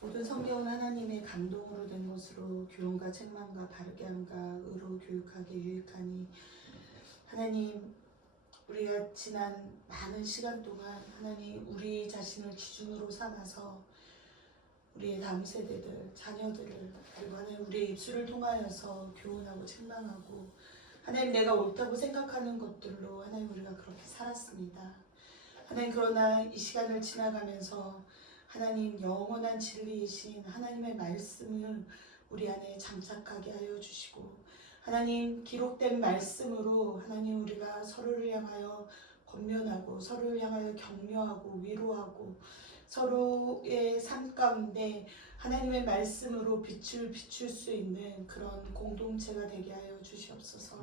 모든 성경은 하나님의 감동으로 된 것으로 교훈과 책망과 바르게 함과 의로 교육하게 유익하니 하나님 우리가 지난 많은 시간 동안 하나님 우리 자신을 기준으로 삼아서 우리의 다음 세대들, 자녀들을 그리고 하나님 우리의 입술을 통하여서 교훈하고 책망하고 하나님 내가 옳다고 생각하는 것들로 하나님 우리가 그렇게 살았습니다. 하나님 그러나 이 시간을 지나가면서 하나님 영원한 진리이신 하나님의 말씀을 우리 안에 장착하게 하여 주시고 하나님 기록된 말씀으로 하나님 우리가 서로를 향하여 권면하고 서로를 향하여 격려하고 위로하고 서로의 삶 가운데 하나님의 말씀으로 빛을 비출 수 있는 그런 공동체가 되게 하여 주시옵소서.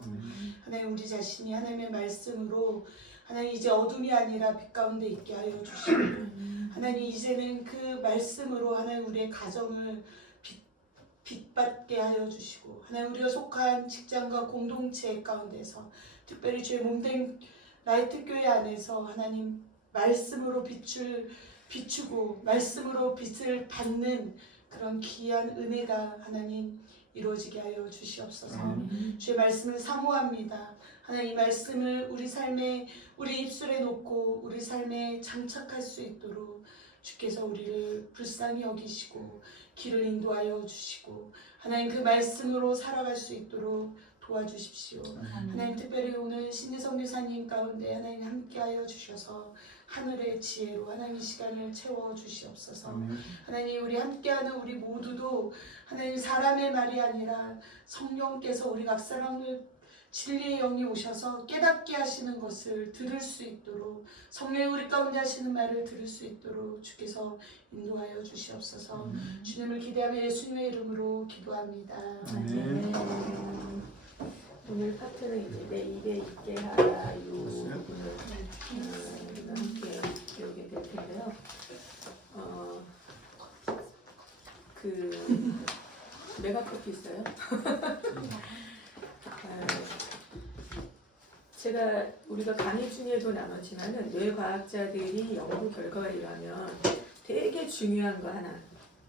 하나님 우리 자신이 하나님의 말씀으로 하나님 이제 어둠이 아니라 빛 가운데 있게 하여 주시고 하나님 이제는 그 말씀으로 하나님 우리의 가정을 빛받게 하여 주시고 하나님 우리가 속한 직장과 공동체 가운데서 특별히 주의 몸된 라이트 교회 안에서 하나님 말씀으로 비추고 말씀으로 빛을 받는 그런 귀한 은혜가 하나님 이루어지게 하여 주시옵소서. 주의 말씀을 사모합니다. 하나님 이 말씀을 우리 삶에 우리 입술에 놓고 우리 삶에 장착할 수 있도록 주께서 우리를 불쌍히 여기시고 길을 인도하여 주시고 하나님 그 말씀으로 살아갈 수 있도록 도와주십시오. 하나님 특별히 오늘 신혜성 교사님 가운데 하나님 함께하여 주셔서 하늘의 지혜로 하나님 이 시간을 채워주시옵소서. 하나님 우리 함께하는 우리 모두도 하나님 사람의 말이 아니라 성령께서 우리 각 사람을 진리의 영이 오셔서 깨닫게 하시는 것을 들을 수 있도록 성령이 우리 가운데 하시는 말을 들을 수 있도록 주께서 인도하여 주시옵소서. 주님을 기대하며 예수님의 이름으로 기도합니다. 아멘. 오늘 파트는 이제 내 입에 있게 하라 이 부분을 함께 배우게 될 텐데요. 그 메가커피 있어요? 제가 우리가 강의 중에도 나눴지만은 뇌과학자들이 연구 결과에 의하면 되게 중요한 거 하나,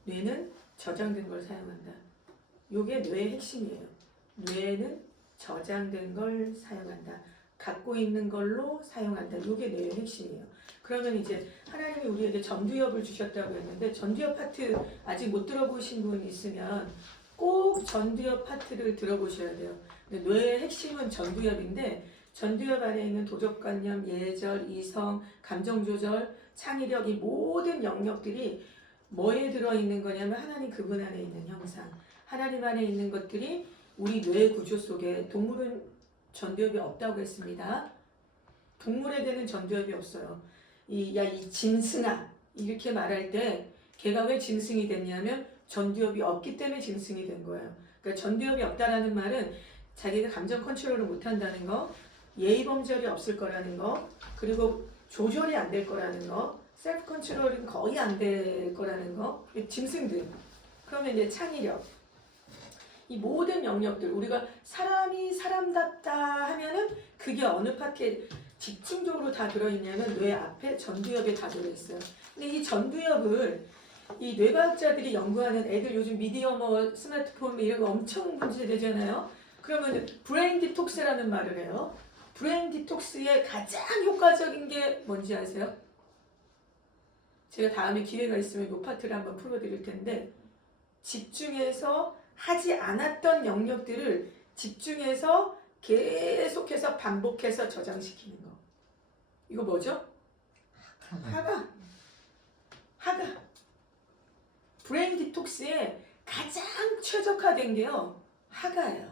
뇌는 저장된 걸 사용한다. 요게 뇌의 핵심이에요. 뇌는 저장된 걸 사용한다. 갖고 있는 걸로 사용한다. 요게 뇌의 핵심이에요. 그러면 이제 하나님이 우리에게 전두엽을 주셨다고 했는데 전두엽 파트 아직 못 들어보신 분 있으면 꼭 전두엽 파트를 들어보셔야 돼요. 근데 뇌의 핵심은 전두엽인데 전두엽 안에 있는 도적관념, 예절, 이성, 감정조절, 창의력 이 모든 영역들이 뭐에 들어있는 거냐면 하나님 그분 안에 있는 형상, 하나님 안에 있는 것들이 우리 뇌 구조 속에 동물은 전두엽이 없다고 했습니다. 동물에게는 전두엽이 없어요. 이 짐승아 이렇게 말할 때 걔가 왜 짐승이 됐냐면 전두엽이 없기 때문에 짐승이 된 거예요. 그러니까 전두엽이 없다라는 말은 자기가 감정 컨트롤을 못한다는 거, 예의 범절이 없을 거라는 거, 그리고 조절이 안 될 거라는 거, 셀프 컨트롤은 거의 안 될 거라는 거, 짐승들. 그러면 이제 창의력. 이 모든 영역들 우리가 사람이 사람답다 하면은 그게 어느 파트에 집중적으로 다 들어있냐면 뇌 앞에 전두엽에 다 들어있어요. 근데 이 전두엽을 이 뇌과학자들이 연구하는 애들 요즘 미디어 뭐 스마트폰 이런 거 엄청 문제되잖아요. 그러면 브레인 디톡스라는 말을 해요. 브레인 디톡스의 가장 효과적인 게 뭔지 아세요? 제가 다음에 기회가 있으면 이 파트를 한번 풀어드릴 텐데 집중해서 하지 않았던 영역들을 집중해서 계속해서 반복해서 저장시키는 거. 이거 뭐죠? 하가. 브레인 디톡스에 가장 최적화된 게요. 하가예요.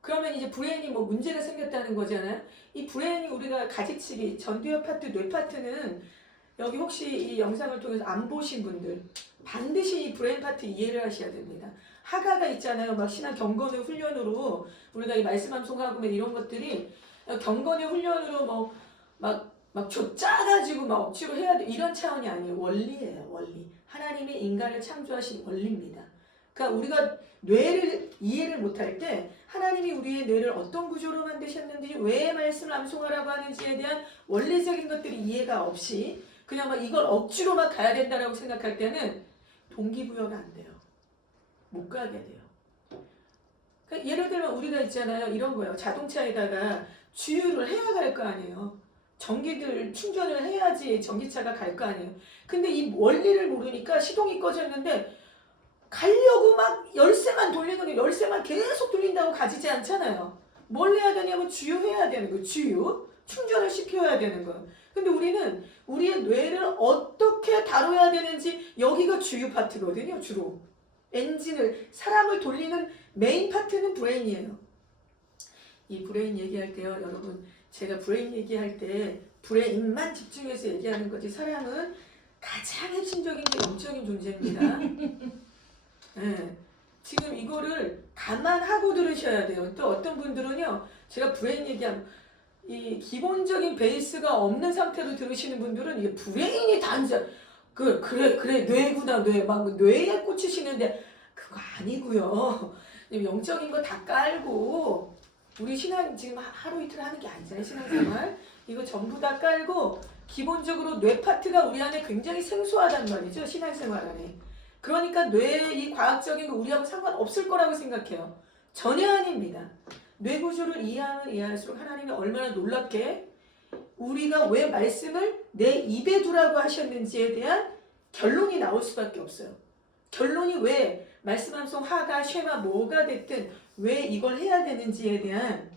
그러면 이제 브레인이 뭐 문제가 생겼다는 거잖아요. 이 브레인이 우리가 가지치기, 전두엽 파트, 뇌 파트는 여기 혹시 이 영상을 통해서 안 보신 분들 반드시 이 브레인 파트 이해를 하셔야 됩니다. 하가가 있잖아요. 막 신앙 경건의 훈련으로 우리가 이 말씀 암송하고 이런 것들이 경건의 훈련으로 뭐 막 쫓아가지고 막 억지로 해야 돼 이런 차원이 아니에요. 원리예요. 원리. 하나님이 인간을 창조하신 원리입니다. 그러니까 우리가 뇌를 이해를 못할 때 하나님이 우리의 뇌를 어떤 구조로 만드셨는지 왜 말씀을 암송하라고 하는지에 대한 원리적인 것들이 이해가 없이 그냥 막 이걸 억지로 막 가야 된다라고 생각할 때는 동기부여가 안 돼요. 못 가게 돼요. 그러니까 예를 들면 우리가 있잖아요. 이런 거예요. 자동차에다가 주유를 해야 갈 거 아니에요. 전기를 충전을 해야지 전기차가 갈 거 아니에요. 근데 이 원리를 모르니까 시동이 꺼졌는데 가려고 막 열쇠만 돌리는 게 열쇠만 계속 돌린다고 가지지 않잖아요. 뭘 해야 되냐면 주유해야 되는 거예요. 주유. 충전을 시켜야 되는 거예요. 근데 우리는 우리의 뇌를 어떻게 다뤄야 되는지 여기가 주유 파트거든요. 주로. 엔진을 사람을 돌리는 메인 파트는 브레인이에요. 이 브레인 얘기할 때요. 여러분 제가 브레인 얘기할 때 브레인만 집중해서 얘기하는 거지 사람은 가장 핵심적인 게 영적인 존재입니다. 네. 지금 이거를 감안하고 들으셔야 돼요. 또 어떤 분들은요. 제가 브레인 얘기하면 이 기본적인 베이스가 없는 상태로 들으시는 분들은 이게 브레인이 단자 그래 뇌구나 뇌 막 뇌에 꽂히시는데 그거 아니고요. 영적인 거 다 깔고 우리 신앙 지금 하루 이틀 하는 게 아니잖아요. 신앙생활 이거 전부 다 깔고 기본적으로 뇌 파트가 우리 안에 굉장히 생소하단 말이죠. 신앙생활 안에. 그러니까 뇌의 이 과학적인 거 우리하고 상관없을 거라고 생각해요. 전혀 아닙니다. 뇌 구조를 이해하면 이해할수록 하나님이 얼마나 놀랍게 우리가 왜 말씀을 내 입에 두라고 하셨는지에 대한 결론이 나올 수밖에 없어요. 결론이 왜 말씀 함송 하가 쉐마 뭐가 됐든 왜 이걸 해야 되는지에 대한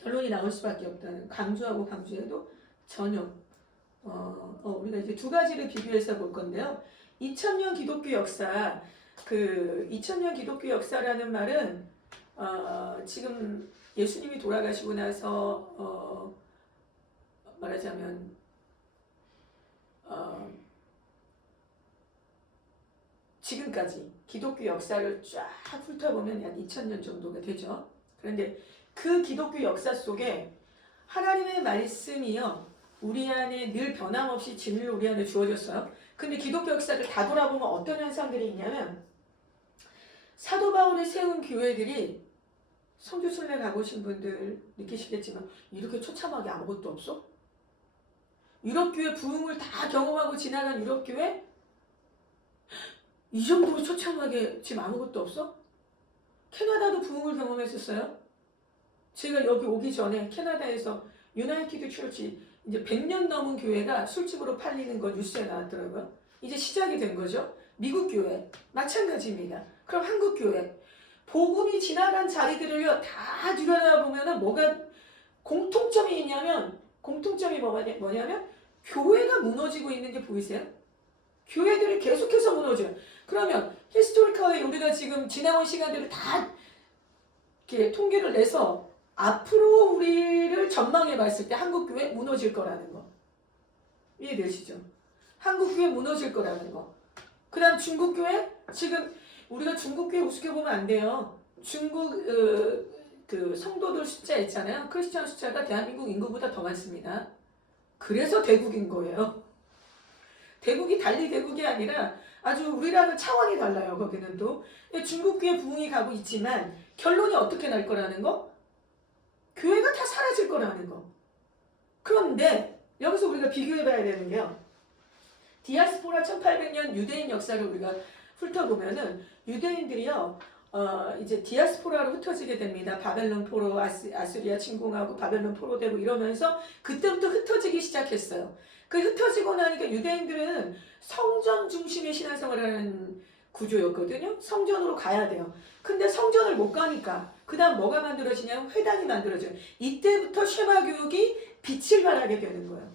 결론이 나올 수밖에 없다는 강조하고 강조해도 전혀 우리가 이제 두 가지를 비교해서 볼 건데요. 2000년 기독교 역사 2000년 기독교 역사라는 말은 지금 예수님이 돌아가시고 나서 말하자면 지금까지 기독교 역사를 쫙 훑어보면 약 2000년 정도가 되죠. 그런데 그 기독교 역사 속에 하나님의 말씀이요 우리 안에 늘 변함없이 진리로 우리 안에 주어졌어요. 근데 기독교 역사를 다 돌아보면 어떤 현상들이 있냐면 사도 바울이 세운 교회들이 성교순례 가보신 분들 느끼시겠지만 이렇게 처참하게 아무것도 없어? 유럽교회 부흥을 다 경험하고 지나간 유럽교회? 이 정도로 처참하게 지금 아무것도 없어? 캐나다도 부흥을 경험했었어요. 제가 여기 오기 전에 캐나다에서 유나이티드 처치 이제 100년 넘은 교회가 술집으로 팔리는 거 뉴스에 나왔더라고요. 이제 시작이 된 거죠. 미국 교회 마찬가지입니다. 그럼 한국 교회 복음이 지나간 자리들을요 다 들여다보면은 뭐가 공통점이 있냐면 공통점이 뭐냐면 교회가 무너지고 있는 게 보이세요? 교회들이 계속해서 무너져요. 그러면 히스토리컬리 우리가 지금 지나온 시간들을 다 이렇게 통계를 내서 앞으로 우리를 전망해 봤을 때 한국 교회 무너질 거라는 거 이해되시죠? 한국 교회 무너질 거라는 거. 그다음 중국 교회 지금 우리가 중국 교회 우습게 보면 안 돼요. 중국 그 성도들 숫자 있잖아요. 크리스천 숫자가 대한민국 인구보다 더 많습니다. 그래서 대국인 거예요. 대국이 달리 대국이 아니라 아주 우리랑은 차원이 달라요. 거기는 또 중국 교회 부흥이 가고 있지만 결론이 어떻게 날 거라는 거? 교회가 다 사라질 거라는 거. 그런데 여기서 우리가 비교해봐야 되는 게요. 디아스포라 1800년 유대인 역사를 우리가 훑어보면은 유대인들이요. 이제 디아스포라로 흩어지게 됩니다. 바벨론 포로 아수리아 침공하고 바벨론 포로 되고 이러면서 그때부터 흩어지기 시작했어요. 그 흩어지고 나니까 유대인들은 성전 중심의 신앙생활을 하는 구조였거든요. 성전으로 가야 돼요. 근데 성전을 못 가니까 그 다음 뭐가 만들어지냐면 회당이 만들어져요. 이때부터 쉐마 교육이 빛을 발하게 되는 거예요.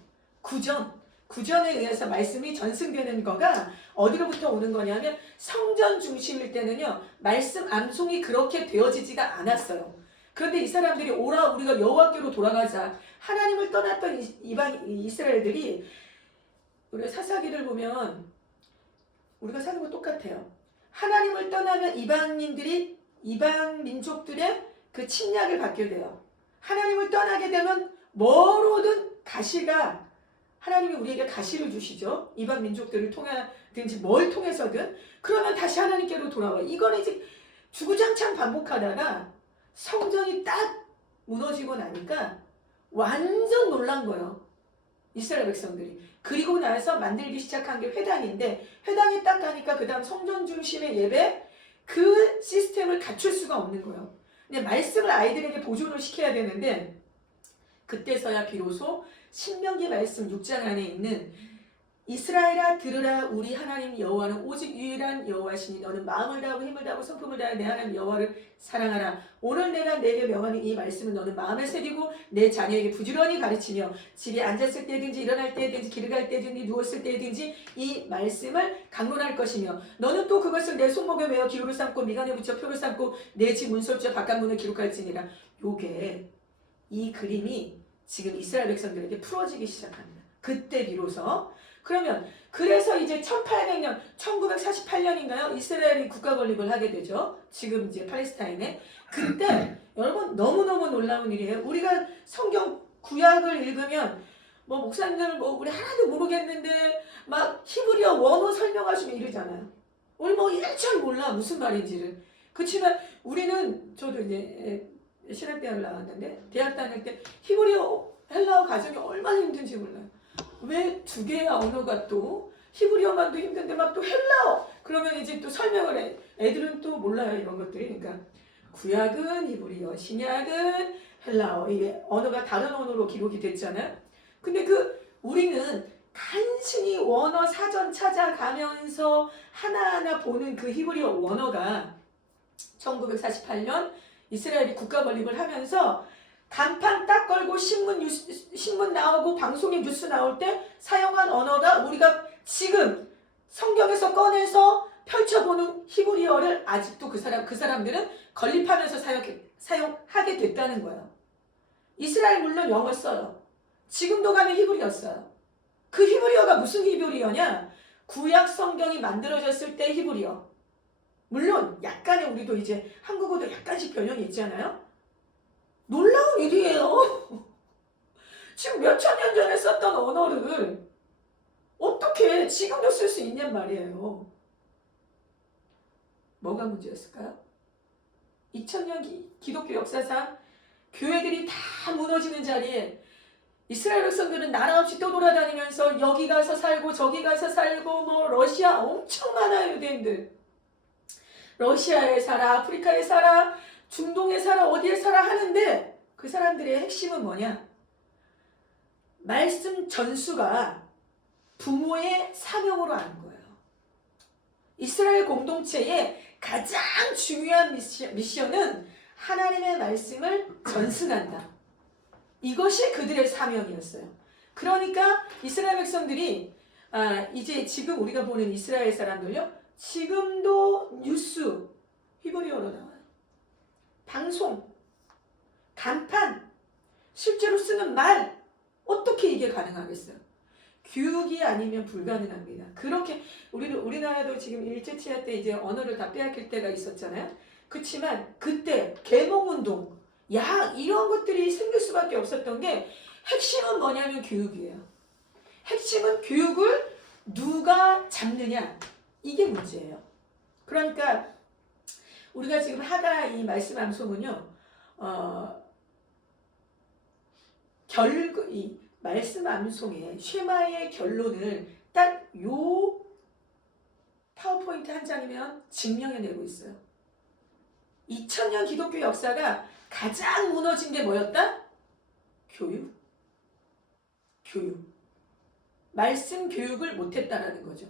구전에 의해서 말씀이 전승되는 거가 어디로부터 오는 거냐면 성전 중심일 때는요. 말씀 암송이 그렇게 되어지지가 않았어요. 그런데 이 사람들이 오라 우리가 여호와께로 돌아가자. 하나님을 떠났던 이방 이스라엘들이 우리가 사사기를 보면 우리가 사는 거 똑같아요. 하나님을 떠나면 이방 민족들의 그 침략을 받게 돼요. 하나님을 떠나게 되면 뭐로든 가시가 하나님이 우리에게 가시를 주시죠. 이방 민족들을 통하든지 뭘 통해서든 그러면 다시 하나님께로 돌아와. 이거는 이제 주구장창 반복하다가 성전이 딱 무너지고 나니까 완전 놀란 거예요. 이스라엘 백성들이. 그리고 나서 만들기 시작한 게 회당인데 회당에 딱 가니까 그 다음 성전 중심의 예배 그 시스템을 갖출 수가 없는 거예요. 근데 말씀을 아이들에게 보존을 시켜야 되는데 그때서야 비로소 신명기 말씀 6장 안에 있는 이스라엘아 들으라 우리 하나님 여호와는 오직 유일한 여호와시니 너는 마음을 다하고 힘을 다하고 성품을 다하여 내 하나님 여호와를 사랑하라. 오늘 내가 내게 명하는 이 말씀은 너는 마음에 새기고 내 자녀에게 부지런히 가르치며 집에 앉았을 때든지 일어날 때든지 길을 갈 때든지 누웠을 때든지 이 말씀을 강론할 것이며 너는 또 그것을 내 손목에 메어 기호를 삼고 미간에 붙여 표를 삼고 내 집 문설주와 바깥문을 기록할지니라. 요게 이 그림이 지금 이스라엘 백성들에게 풀어지기 시작합니다. 그때 비로소 그러면 그래서 이제 1800년 1948년인가요? 이스라엘이 국가 건립을 하게 되죠. 지금 이제 팔레스타인에. 그때 여러분 너무너무 놀라운 일이에요. 우리가 성경 구약을 읽으면 뭐 목사님들 뭐 우리 하나도 모르겠는데 막 히브리어 원어 설명하시면 이러잖아요. 우리 뭐 일절 몰라 무슨 말인지를. 그렇지만 우리는 저도 이제 신학대학을 나왔는데 대학 다닐 때 히브리어 헬라어 가정이 얼마나 힘든지 몰라요. 왜 두 개의 언어가 또 히브리어만도 힘든데 막 또 헬라어 그러면 이제 또 설명을 해. 애들은 또 몰라요 이런 것들이. 그러니까 구약은 히브리어, 신약은 헬라어 이게 언어가 다른 언어로 기록이 됐잖아요. 근데 우리는 간신히 원어 사전 찾아가면서 하나하나 보는 그 히브리어 원어가 1948년 이스라엘이 국가 건립을 하면서 간판 딱 걸고 신문 나오고 방송에 뉴스 나올 때 사용한 언어가 우리가 지금 성경에서 꺼내서 펼쳐보는 히브리어를 아직도 그 사람들은 건립하면서 사용하게 됐다는 거예요. 이스라엘 물론 영어 써요. 지금도 가면 히브리어 써요. 그 히브리어가 무슨 히브리어냐? 구약 성경이 만들어졌을 때 히브리어. 물론 약간의 우리도 이제 한국어도 약간씩 변형이 있잖아요. 놀라운 일이에요. 지금 몇천 년 전에 썼던 언어를 어떻게 지금도 쓸 수 있냔 말이에요. 뭐가 문제였을까요? 2000년 기독교 역사상 교회들이 다 무너지는 자리에 이스라엘 백성들은 나라 없이 떠돌아다니면서 여기 가서 살고 저기 가서 살고 뭐 러시아 엄청 많아요. 유대인들. 러시아에 살아, 아프리카에 살아, 중동에 살아, 어디에 살아 하는데 그 사람들의 핵심은 뭐냐? 말씀 전수가 부모의 사명으로 하는 거예요. 이스라엘 공동체의 가장 중요한 미션은 하나님의 말씀을 전승한다. 이것이 그들의 사명이었어요. 그러니까 이스라엘 백성들이 이제 지금 우리가 보는 이스라엘 사람들요. 지금도 뉴스 히브리어로 나와요. 방송, 간판, 실제로 쓰는 말 어떻게 이게 가능하겠어요? 교육이 아니면 불가능합니다. 그렇게 우리나라도 지금 일제치하 때 이제 언어를 다 빼앗길 때가 있었잖아요. 그렇지만 그때 계몽운동, 이런 것들이 생길 수밖에 없었던 게 핵심은 뭐냐면 교육이에요. 핵심은 교육을 누가 잡느냐 이게 문제예요. 그러니까 우리가 지금 하가 이 말씀 암송은요. 이 말씀 암송의 쉐마의 결론을 딱 요 파워포인트 한 장이면 증명해내고 있어요. 2000년 기독교 역사가 가장 무너진 게 뭐였다? 교육. 말씀 교육을 못했다라는 거죠.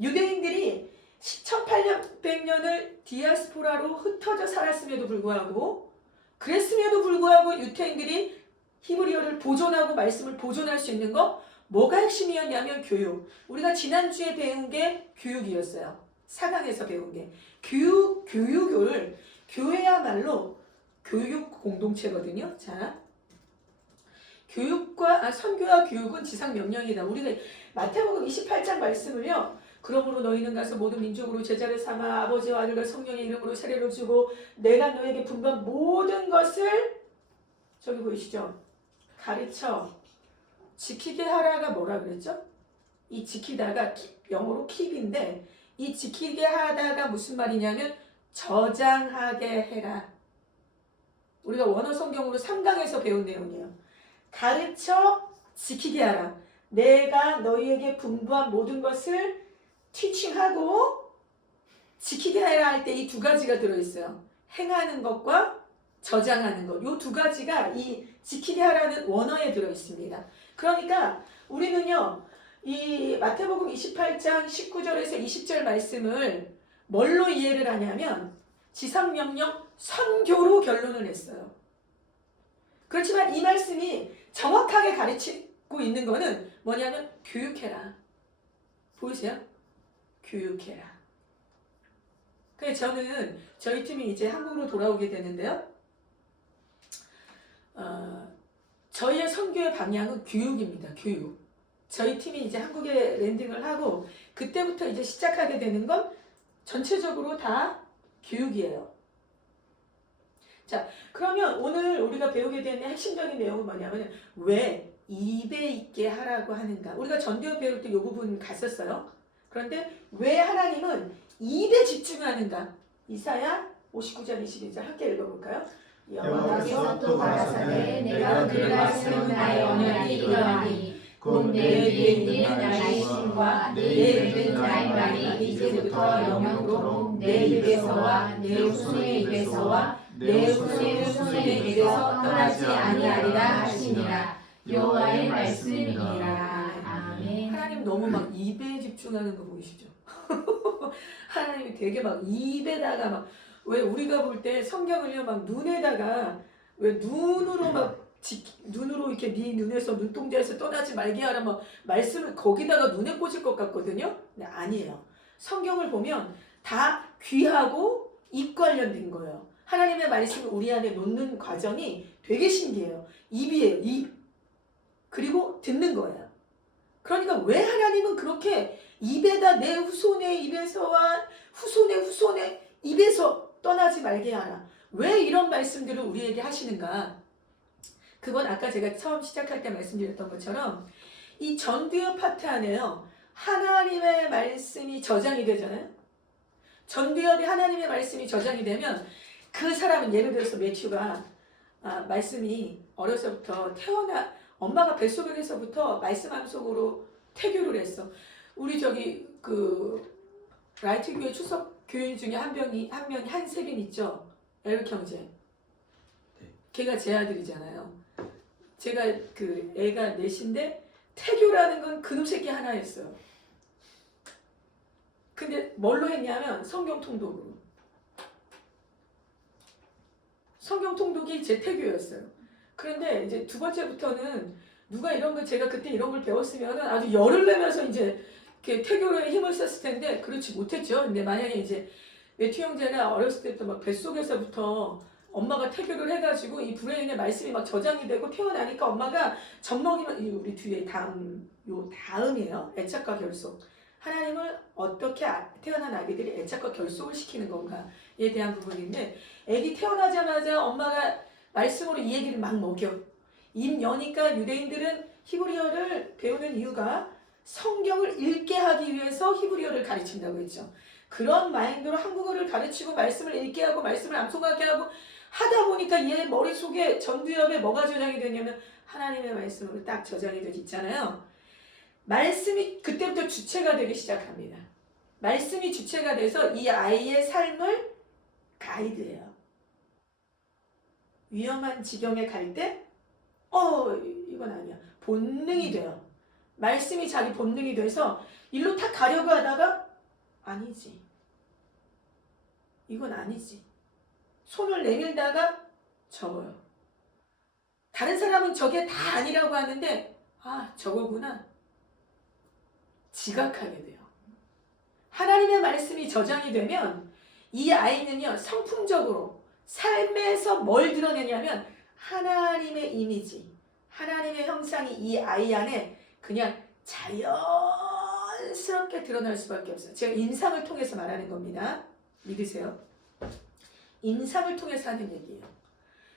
유대인들이 1800년을 디아스포라로 흩어져 살았음에도 불구하고 유대인들이 히브리어를 보존하고 말씀을 보존할 수 있는 거 뭐가 핵심이었냐면 교육. 우리가 지난주에 배운 게 교육이었어요. 4강에서 배운 게. 교육을 교회야말로 교육 공동체거든요. 자, 선교와 교육은 지상 명령이다. 우리가 마태복음 28장 말씀을요. 그러므로 너희는 가서 모든 민족으로 제자를 삼아 아버지와 아들과 성령의 이름으로 세례를 주고 내가 너에게 분부한 모든 것을 저기 보이시죠? 가르쳐 지키게 하라가 뭐라 그랬죠? 이 지키다가 영어로 keep인데 이 지키게 하다가 무슨 말이냐면 저장하게 해라. 우리가 원어 성경으로 3강에서 배운 내용이에요. 가르쳐 지키게 하라. 내가 너희에게 분부한 모든 것을 티칭하고 지키게 하라 할 때 이 두 가지가 들어있어요. 행하는 것과 저장하는 것. 이 두 가지가 이 지키게 하라는 원어에 들어있습니다. 그러니까 우리는요, 이 마태복음 28장 19절에서 20절 말씀을 뭘로 이해를 하냐면 지상명령 선교로 결론을 냈어요. 그렇지만 이 말씀이 정확하게 가르치고 있는 거는 뭐냐면 교육해라. 보이세요? 교육해라. 그래서 저는 저희 팀이 이제 한국으로 돌아오게 되는데요. 저희의 선교의 방향은 교육입니다. 교육. 저희 팀이 이제 한국에 랜딩을 하고 그때부터 이제 시작하게 되는 건 전체적으로 다 교육이에요. 자, 그러면 오늘 우리가 배우게 되는 핵심적인 내용은 뭐냐면 왜 입에 있게 하라고 하는가. 우리가 전도여 배울 때 이 부분 갔었어요. 그런데 왜 하나님은 입에 집중하는가. 이사야 59절 22절 함께 읽어볼까요? 여호와께서 또 가라사대 내가 그들과 세운 나의 언약이 이러하니 곧 내 위에 있는 나의 신과 내 입에 있는 나의 말이 이제부터 영영토록 내 입에서와 내 후손의 입에서와 내 후손의 후손의 입에서 떠나지 아니하리라 하시니라. 여호와의 말씀이니라. 아멘. 하나님 너무 막 입에 집중하는 거 보이시죠? 하나님이 되게 막 입에다가 막 왜 우리가 볼 때 성경을요 막 눈에다가 왜 눈으로 막 눈으로 이렇게 네 눈에서 눈동자에서 떠나지 말게 하라 막 말씀을 거기다가 눈에 꽂을 것 같거든요. 근데 아니에요. 성경을 보면 다 귀하고 입 관련된 거예요. 하나님의 말씀을 우리 안에 놓는 과정이 되게 신기해요. 입이에요. 입. 그리고 듣는 거예요. 그러니까 왜 하나님은 그렇게 입에다 내 후손의 입에서와 후손의 후손의 입에서 떠나지 말게 하라. 왜 이런 말씀들을 우리에게 하시는가? 그건 아까 제가 처음 시작할 때 말씀드렸던 것처럼 이 전도여 파트 안에요. 하나님의 말씀이 저장이 되잖아요. 전도여에 하나님의 말씀이 저장이 되면 그 사람은 예를 들어서 매튜가 말씀이 어려서부터 엄마가 뱃속에서부터 말씀 암속으로 태교를 했어. 우리 저기 라이트 교회 추석 교인 중에 한 명이 한세빈 있죠. 에릭 형제. 네. 걔가 제 아들이잖아요. 제가 애가 넷인데 태교라는 건 그놈 새끼 하나였어요. 근데 뭘로 했냐면 성경 통독으로. 성경 통독이 제 태교였어요. 그런데 이제 두 번째부터는 누가 이런 걸 제가 그때 이런 걸 배웠으면 아주 열을 내면서 이제 이렇게 태교에 힘을 썼을 텐데 그렇지 못했죠. 근데 만약에 이제 매튜 형제는 어렸을 때부터 막 뱃속에서부터 엄마가 태교를 해가지고 이 브레인에 말씀이 막 저장이 되고 태어나니까 엄마가 젖먹이면 우리 뒤에 다음이에요. 애착과 결속. 하나님을 어떻게 태어난 아기들이 애착과 결속을 시키는 건가에 대한 부분인데 아기 태어나자마자 엄마가 말씀으로 이 얘기를 막 먹여. 입 여니까 유대인들은 히브리어를 배우는 이유가 성경을 읽게 하기 위해서 히브리어를 가르친다고 했죠. 그런 마인드로 한국어를 가르치고 말씀을 읽게 하고 말씀을 암송하게 하고 하다 보니까 얘 머릿속에 전두엽에 뭐가 저장이 되냐면 하나님의 말씀으로 딱 저장이 되어 있잖아요. 말씀이 그때부터 주체가 되기 시작합니다. 말씀이 주체가 돼서 이 아이의 삶을 가이드해요. 위험한 지경에 갈 때 이건 아니야. 본능이 돼요. 말씀이 자기 본능이 돼서 일로 탁 가려고 하다가 아니지. 이건 아니지. 손을 내밀다가 접어요. 다른 사람은 저게 다 아니라고 하는데 저거구나. 지각하게 돼요. 하나님의 말씀이 저장이 되면 이 아이는요 성품적으로 삶에서 뭘 드러내냐면 하나님의 이미지, 하나님의 형상이 이 아이 안에 그냥 자연스럽게 드러날 수밖에 없어요. 제가 임상을 통해서 말하는 겁니다. 믿으세요? 임상을 통해서 하는 얘기예요.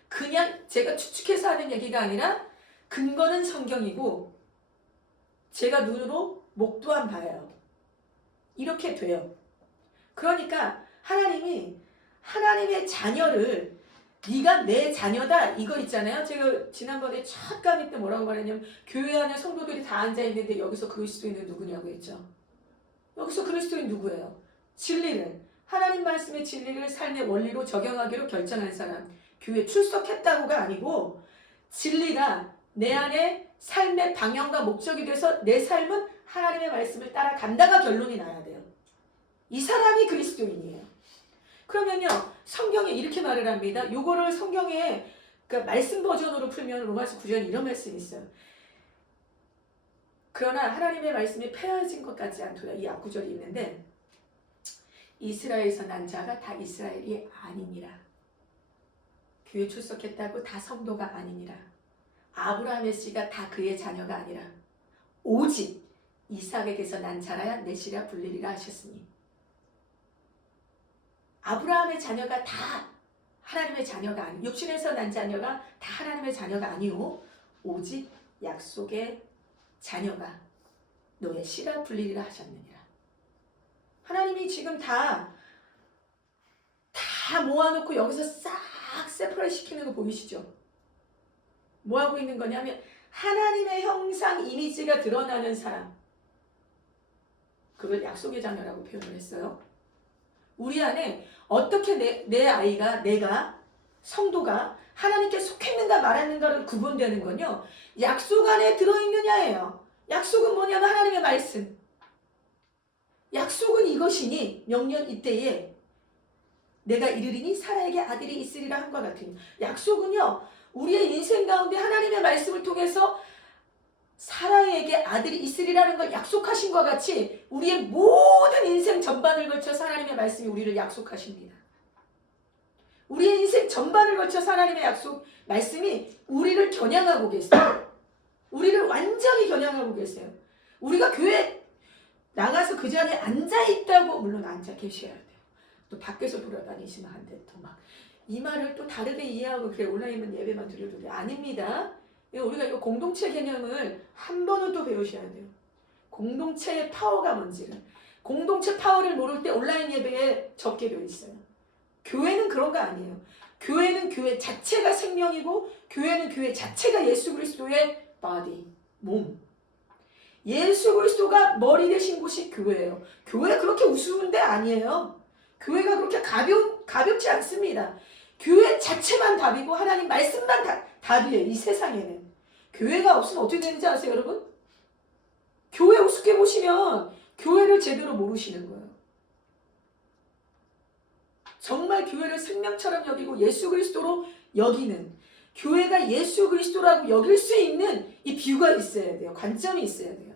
그냥 제가 추측해서 하는 얘기가 아니라 근거는 성경이고 제가 눈으로 목 또한 봐요. 이렇게 돼요. 그러니까 하나님이 하나님의 자녀를 네가 내 자녀다 이거 있잖아요. 제가 지난번에 첫 강의 때 뭐라고 말했냐면 교회 안에 성도들이 다 앉아있는데 여기서 그리스도인은 누구냐고 했죠. 여기서 그리스도인 누구예요? 진리를 하나님 말씀의 진리를 삶의 원리로 적용하기로 결정한 사람. 교회 출석했다고가 아니고 진리가 내 안에 삶의 방향과 목적이 돼서 내 삶은 하나님의 말씀을 따라간다가 결론이 나야 돼요. 이 사람이 그리스도인이에요. 그러면요 성경에 이렇게 말을 합니다. 요거를 성경에 그러니까 말씀 버전으로 풀면 로마서 9장 이런 말씀이 있어요. 그러나 하나님의 말씀이 폐허진 것 같지 않도다. 이 앞구절이 있는데 이스라엘에서 난 자가 다 이스라엘이 아니니라. 교회 출석했다고 다 성도가 아니니라. 아브라함의 씨가 다 그의 자녀가 아니라 오직 이삭에게서 난 자라야 내 씨라 불리리라 하셨으니 아브라함의 자녀가 다 하나님의 자녀가 아니 육신에서 난 자녀가 다 하나님의 자녀가 아니오 오직 약속의 자녀가 너의 씨라 불리리라 하셨느니라. 하나님이 지금 다 모아놓고 여기서 싹 세퍼레이트 시키는 거 보이시죠? 뭐 하고 있는 거냐면 하나님의 형상 이미지가 드러나는 사람 그걸 약속의 자녀라고 표현을 했어요. 우리 안에 어떻게 내 아이가 내가 성도가 하나님께 속했는가 말았는가를 구분되는 건요. 약속 안에 들어있느냐예요. 약속은 뭐냐면 하나님의 말씀. 약속은 이것이니 명령 이때에 내가 이르리니 사라에게 아들이 있으리라 한과 같으니 약속은요. 우리의 인생 가운데 하나님의 말씀을 통해서 사라에게 아들이 있으리라는 걸 약속하신 것 같이 우리의 모든 인생 전반을 걸쳐서 하나님의 말씀이 우리를 약속하십니다. 우리의 인생 전반을 걸쳐서 하나님의 약속 말씀이 우리를 겨냥하고 계세요. 우리를 완전히 겨냥하고 계세요. 우리가 교회 나가서 그 자리에 앉아있다고 물론 앉아 계셔야 돼요. 또 밖에서 돌아다니시면 안 돼. 또 막 이 말을 또 다르게 이해하고 그래 온라인은 예배만 드려도 돼. 아닙니다. 우리가 이거 공동체 개념을 한 번은 또 배우셔야 돼요. 공동체의 파워가 뭔지를. 공동체 파워를 모를 때 온라인 예배에 적게 되어 있어요. 교회는 그런 거 아니에요. 교회는 교회 자체가 생명이고 교회는 교회 자체가 예수 그리스도의 body, 몸. 예수 그리스도가 머리 되신 곳이 교회예요. 교회 그렇게 우스운 데 아니에요. 교회가 그렇게 가볍지 않습니다. 교회 자체만 답이고 하나님 말씀만 답이에요. 이 세상에는. 교회가 없으면 어떻게 되는지 아세요 여러분? 교회 우습게 보시면 교회를 제대로 모르시는 거예요. 정말 교회를 생명처럼 여기고 예수 그리스도로 여기는 교회가 예수 그리스도라고 여길 수 있는 이 뷰가 있어야 돼요. 관점이 있어야 돼요.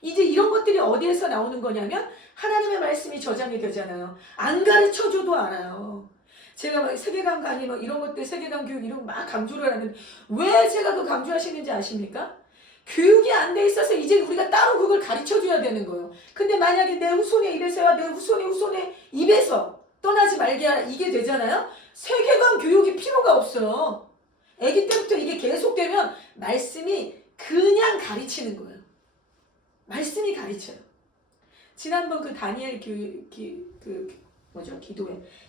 이제 이런 것들이 어디에서 나오는 거냐면 하나님의 말씀이 저장이 되잖아요. 안 가르쳐줘도 알아요. 제가 막 세계관 강의 막 이런 것들 세계관 교육 이런 거 막 강조를 하는데 왜 제가 그 강조하시는지 아십니까? 교육이 안 돼 있어서 이제 우리가 따로 그걸 가르쳐줘야 되는 거예요. 근데 만약에 내 후손의 입에서야 내 후손의 입에서 떠나지 말게 하라 이게 되잖아요. 세계관 교육이 필요가 없어요. 아기 때부터 이게 계속되면 말씀이 그냥 가르치는 거예요. 말씀이 가르쳐요. 지난번 그 다니엘 기도회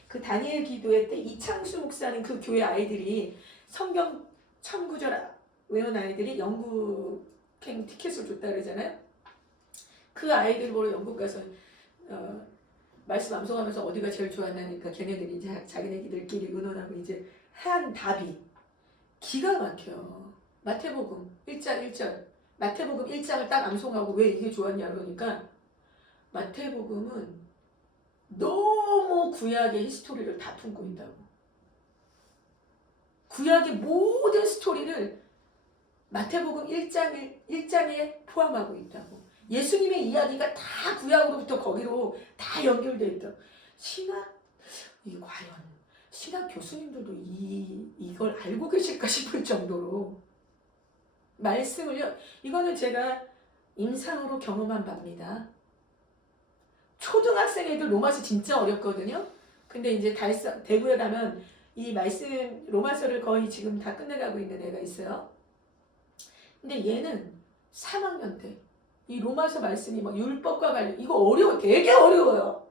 그 다니엘 기도회 때 이창수 목사님 그 교회 아이들이 성경 1000구절 외운 아이들이 영국행 티켓을 줬다 그러잖아요. 그 아이들 보러 영국 가서 말씀 암송하면서 어디가 제일 좋았냐니까 걔네들이 이제 자기네들끼리 의논하고 이제 한 답이 기가 막혀. 마태복음 1장 1절 마태복음 1장을 딱 암송하고 왜 이게 좋았냐 그러니까 마태복음은 너무 구약의 히스토리를 다 품고 있다고. 구약의 모든 스토리를 마태복음 1장에 포함하고 있다고. 예수님의 이야기가 다 구약으로부터 거기로 다 연결되어 있다고. 과연 신학 교수님들도 이걸 알고 계실까 싶을 정도로 말씀을요. 이거는 제가 임상으로 경험한 바입니다. 초등학생 애들 로마서 진짜 어렵거든요. 근데 이제 대구에 가면 이 말씀 로마서를 거의 지금 다 끝내가고 있는 애가 있어요. 근데 얘는 3학년 때 이 로마서 말씀이 막 율법과 관련 이거 어려워. 되게 어려워요.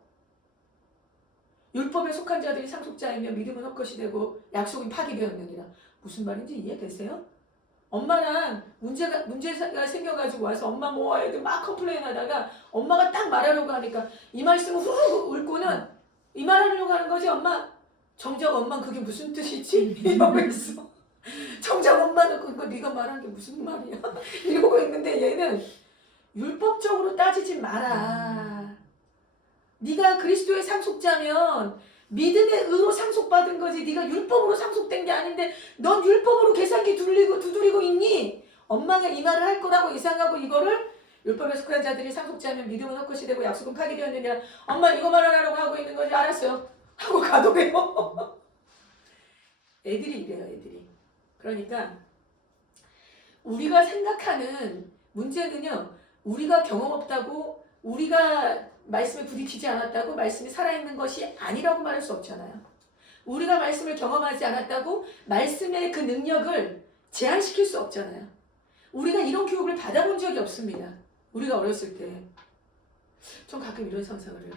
율법에 속한 자들이 상속자이며 믿음은 헛것이 되고 약속은 파기되었느니라. 무슨 말인지 이해되세요? 엄마랑 문제가 생겨가지고 와서 엄마 뭐 애들 막 컴플레인 하다가 엄마가 딱 말하려고 하니까 이 말씀을 후루룩 읊고는 이 말하려고 하는 거지 엄마. 정작 엄마는 그게 무슨 뜻이지? 이러고 있어. 정작 엄마는 그거 네가 말한 게 무슨 말이야? 이러고 있는데 얘는 율법적으로 따지지 마라. 네가 그리스도의 상속자면 믿음의 의로 상속받은 거지 네가 율법으로 상속된 게 아닌데 넌 율법으로 계산기 두드리고 있니? 엄마가 이 말을 할 거라고 예상하고 이거를 율법에 속한 자들이 상속자면 믿음은 헛것이 되고 약속은 파기되었느니라. 엄마 이거 말하라고 하고 있는 거지. 알았어요. 하고 가도해요. 애들이 이래요. 애들이. 그러니까 우리가 생각하는 문제는요. 우리가 경험 없다고 우리가 말씀에 부딪히지 않았다고 말씀이 살아있는 것이 아니라고 말할 수 없잖아요. 우리가 말씀을 경험하지 않았다고 말씀의 그 능력을 제한시킬 수 없잖아요. 우리가 이런 교육을 받아본 적이 없습니다. 우리가 어렸을 때. 전 가끔 이런 상상을 해요.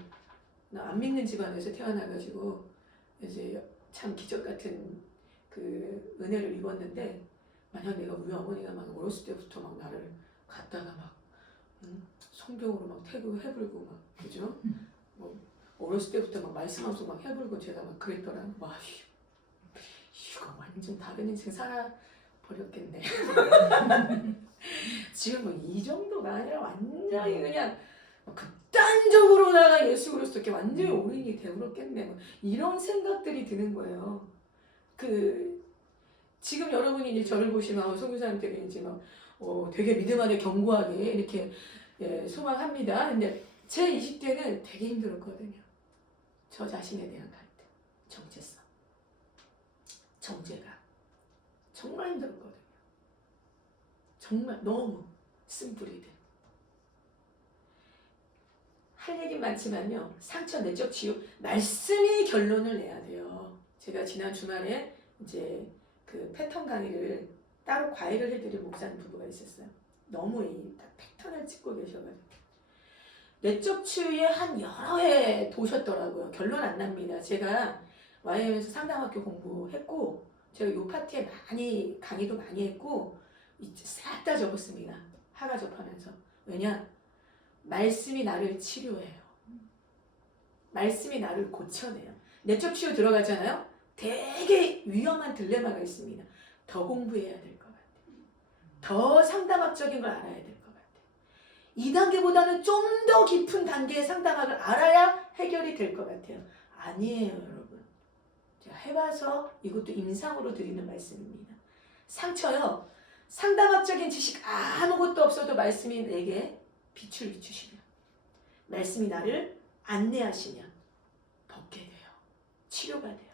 나 안 믿는 집안에서 태어나가지고 이제 참 기적 같은 그 은혜를 입었는데 만약 내가 우리 어머니가 막 어렸을 때부터 막 나를 갖다가 막 성경으로 막 해불고 막 그죠? 뭐 어렸을 때부터 막 말씀하면서 막 해불고 제가 막 그랬더라. 와 이거 완전 다른 인생 살아버렸겠네. 지금 뭐 이 정도가 아니라 완전히 그냥 극단적으로다가 예수 그리스도께 완전히 올인이 되버렸겠네. 뭐 이런 생각들이 드는 거예요. 지금 여러분이 이제 저를 보시면 선교사님들이 이제 막 되게 믿음 안에 견고하게 이렇게 소망합니다. 근데 제 20대는 되게 힘들었거든요. 저 자신에 대한 갈등, 정체성, 정제가 정말 힘들었거든요. 정말 너무 심플이돼. 할 얘기는 많지만요. 상처 내적 치유 말씀이 결론을 내야 돼요. 제가 지난 주말에 이제 그 패턴 강의를 따로 과외를 해드린 목사님 부부가 있었어요. 너무 이 패턴을 찍고 계셔가지고 내적 치유에 한 여러 해 도셨더라고요. 결론 안 납니다. 제가 YM에서 상담학교 공부했고 제가 요 파트에 많이 강의도 많이 했고 이제 싹 다 접었습니다. 하가 접하면서. 왜냐? 말씀이 나를 치료해요. 말씀이 나를 고쳐내요. 내적 치유 들어가잖아요. 되게 위험한 딜레마가 있습니다. 더 공부해야 될 것 같아요. 더 상담학적인 걸 알아야 될 것 같아요. 2단계보다는 좀 더 깊은 단계의 상담학을 알아야 해결이 될 것 같아요. 아니에요, 여러분. 제가 해봐서 이것도 임상으로 드리는 말씀입니다. 상처요. 상담학적인 지식 아무것도 없어도 말씀이 내게 빛을 비추시면 말씀이 나를 안내하시면 벗게 돼요. 치료가 돼요.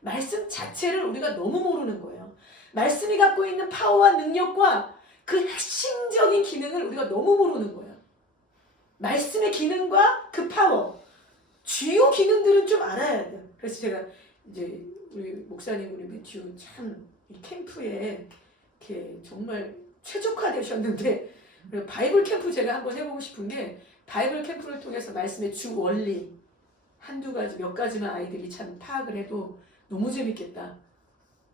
말씀 자체를 우리가 너무 모르는 거예요. 말씀이 갖고 있는 파워와 능력과 그 핵심적인 기능을 우리가 너무 모르는 거예요. 말씀의 기능과 그 파워, 주요 기능들은 좀 알아야 돼요. 그래서 제가 이제 우리 목사님, 우리 매튜 참 이 캠프에 이렇게 정말 최적화되셨는데 바이블 캠프 제가 한번 해보고 싶은 게 바이블 캠프를 통해서 말씀의 주 원리 한두 가지 몇 가지만 아이들이 참 파악을 해도 너무 재밌겠다.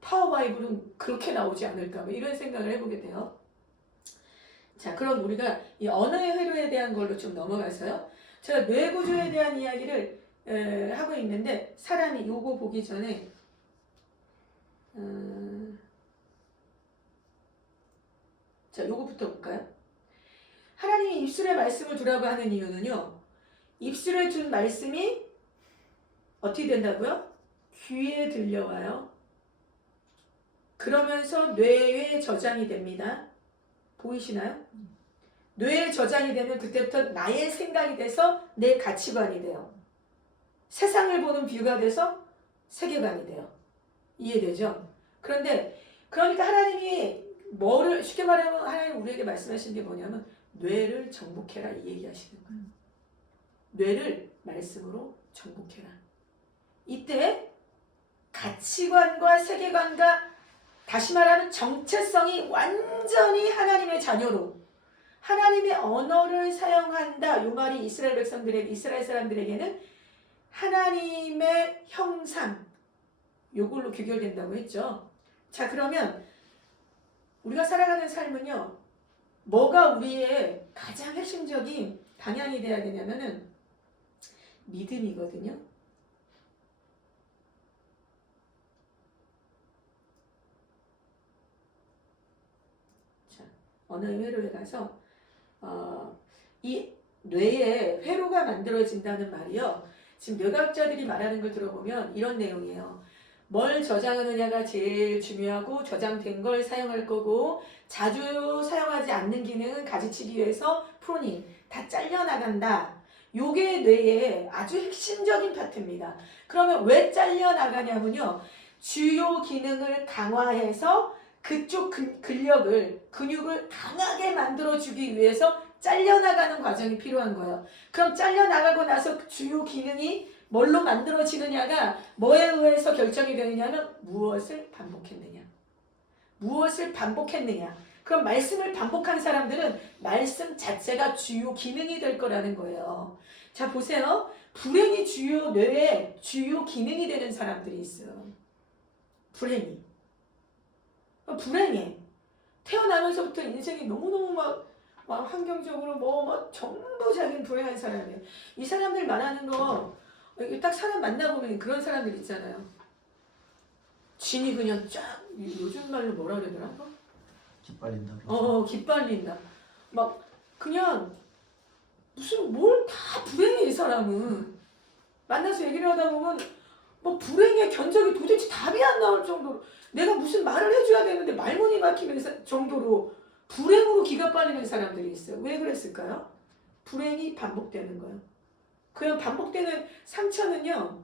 파워 바이블은 그렇게 나오지 않을까 이런 생각을 해보게 돼요. 자, 그럼 우리가 이 언어의 회로에 대한 걸로 좀 넘어가서요. 제가 뇌구조에 대한 이야기를 하고 있는데 사람이 요거 보기 전에 자, 요거부터 볼까요? 하나님이 입술에 말씀을 두라고 하는 이유는요. 입술에 둔 말씀이 어떻게 된다고요? 귀에 들려와요. 그러면서 뇌에 저장이 됩니다. 보이시나요? 뇌에 저장이 되면 그때부터 나의 생각이 돼서 내 가치관이 돼요. 세상을 보는 뷰가 돼서 세계관이 돼요. 이해되죠? 그러니까 하나님이 뭐를 쉽게 말하면 하나님 우리에게 말씀하신 게 뭐냐면 뇌를 정복해라 이 얘기하시는 거예요. 뇌를 말씀으로 정복해라. 이때 가치관과 세계관과 다시 말하는 정체성이 완전히 하나님의 자녀로 하나님의 언어를 사용한다. 이 말이 이스라엘 백성들에게 이스라엘 사람들에게는 하나님의 형상 요걸로 귀결된다고 했죠. 자, 그러면 우리가 살아가는 삶은요, 뭐가 우리의 가장 핵심적인 방향이 돼야 되냐면은 믿음이거든요. 자, 어느 회로에 가서 이 뇌에 회로가 만들어진다는 말이요, 지금 뇌과학자들이 말하는 걸 들어보면 이런 내용이에요. 뭘 저장하느냐가 제일 중요하고 저장된 걸 사용할 거고, 자주 사용하지 않는 기능은 가지치기 위해서 프로닝 다 잘려나간다. 요게 뇌의 아주 핵심적인 파트입니다. 그러면 왜 잘려나가냐면요, 주요 기능을 강화해서 그쪽 근육을 강하게 만들어주기 위해서 잘려나가는 과정이 필요한 거예요. 그럼 잘려나가고 나서 주요 기능이 뭘로 만들어지느냐가 뭐에 의해서 결정이 되느냐면 무엇을 반복했느냐. 무엇을 반복했느냐. 그럼 말씀을 반복한 사람들은 말씀 자체가 주요 기능이 될 거라는 거예요. 자, 보세요. 불행이 뇌의 주요 기능이 되는 사람들이 있어요. 불행해. 태어나면서부터 인생이 너무너무 막 환경적으로 전부 자기는 불행한 사람이에요. 이 사람들 말하는 거 딱 사람 만나보면 그런 사람들 있잖아요. 진이 그냥 쫙, 요즘 말로 뭐라 그러더라? 기빨린다. 기빨린다. 막 그냥 무슨 뭘 다 불행해. 이 사람은 만나서 얘기를 하다 보면 뭐 불행의 견적이 도대체 답이 안 나올 정도로, 내가 무슨 말을 해줘야 되는데 말문이 막히는 정도로 불행으로 기가 빨리는 사람들이 있어요. 왜 그랬을까요? 불행이 반복되는 거예요. 그 반복되는 상처는요,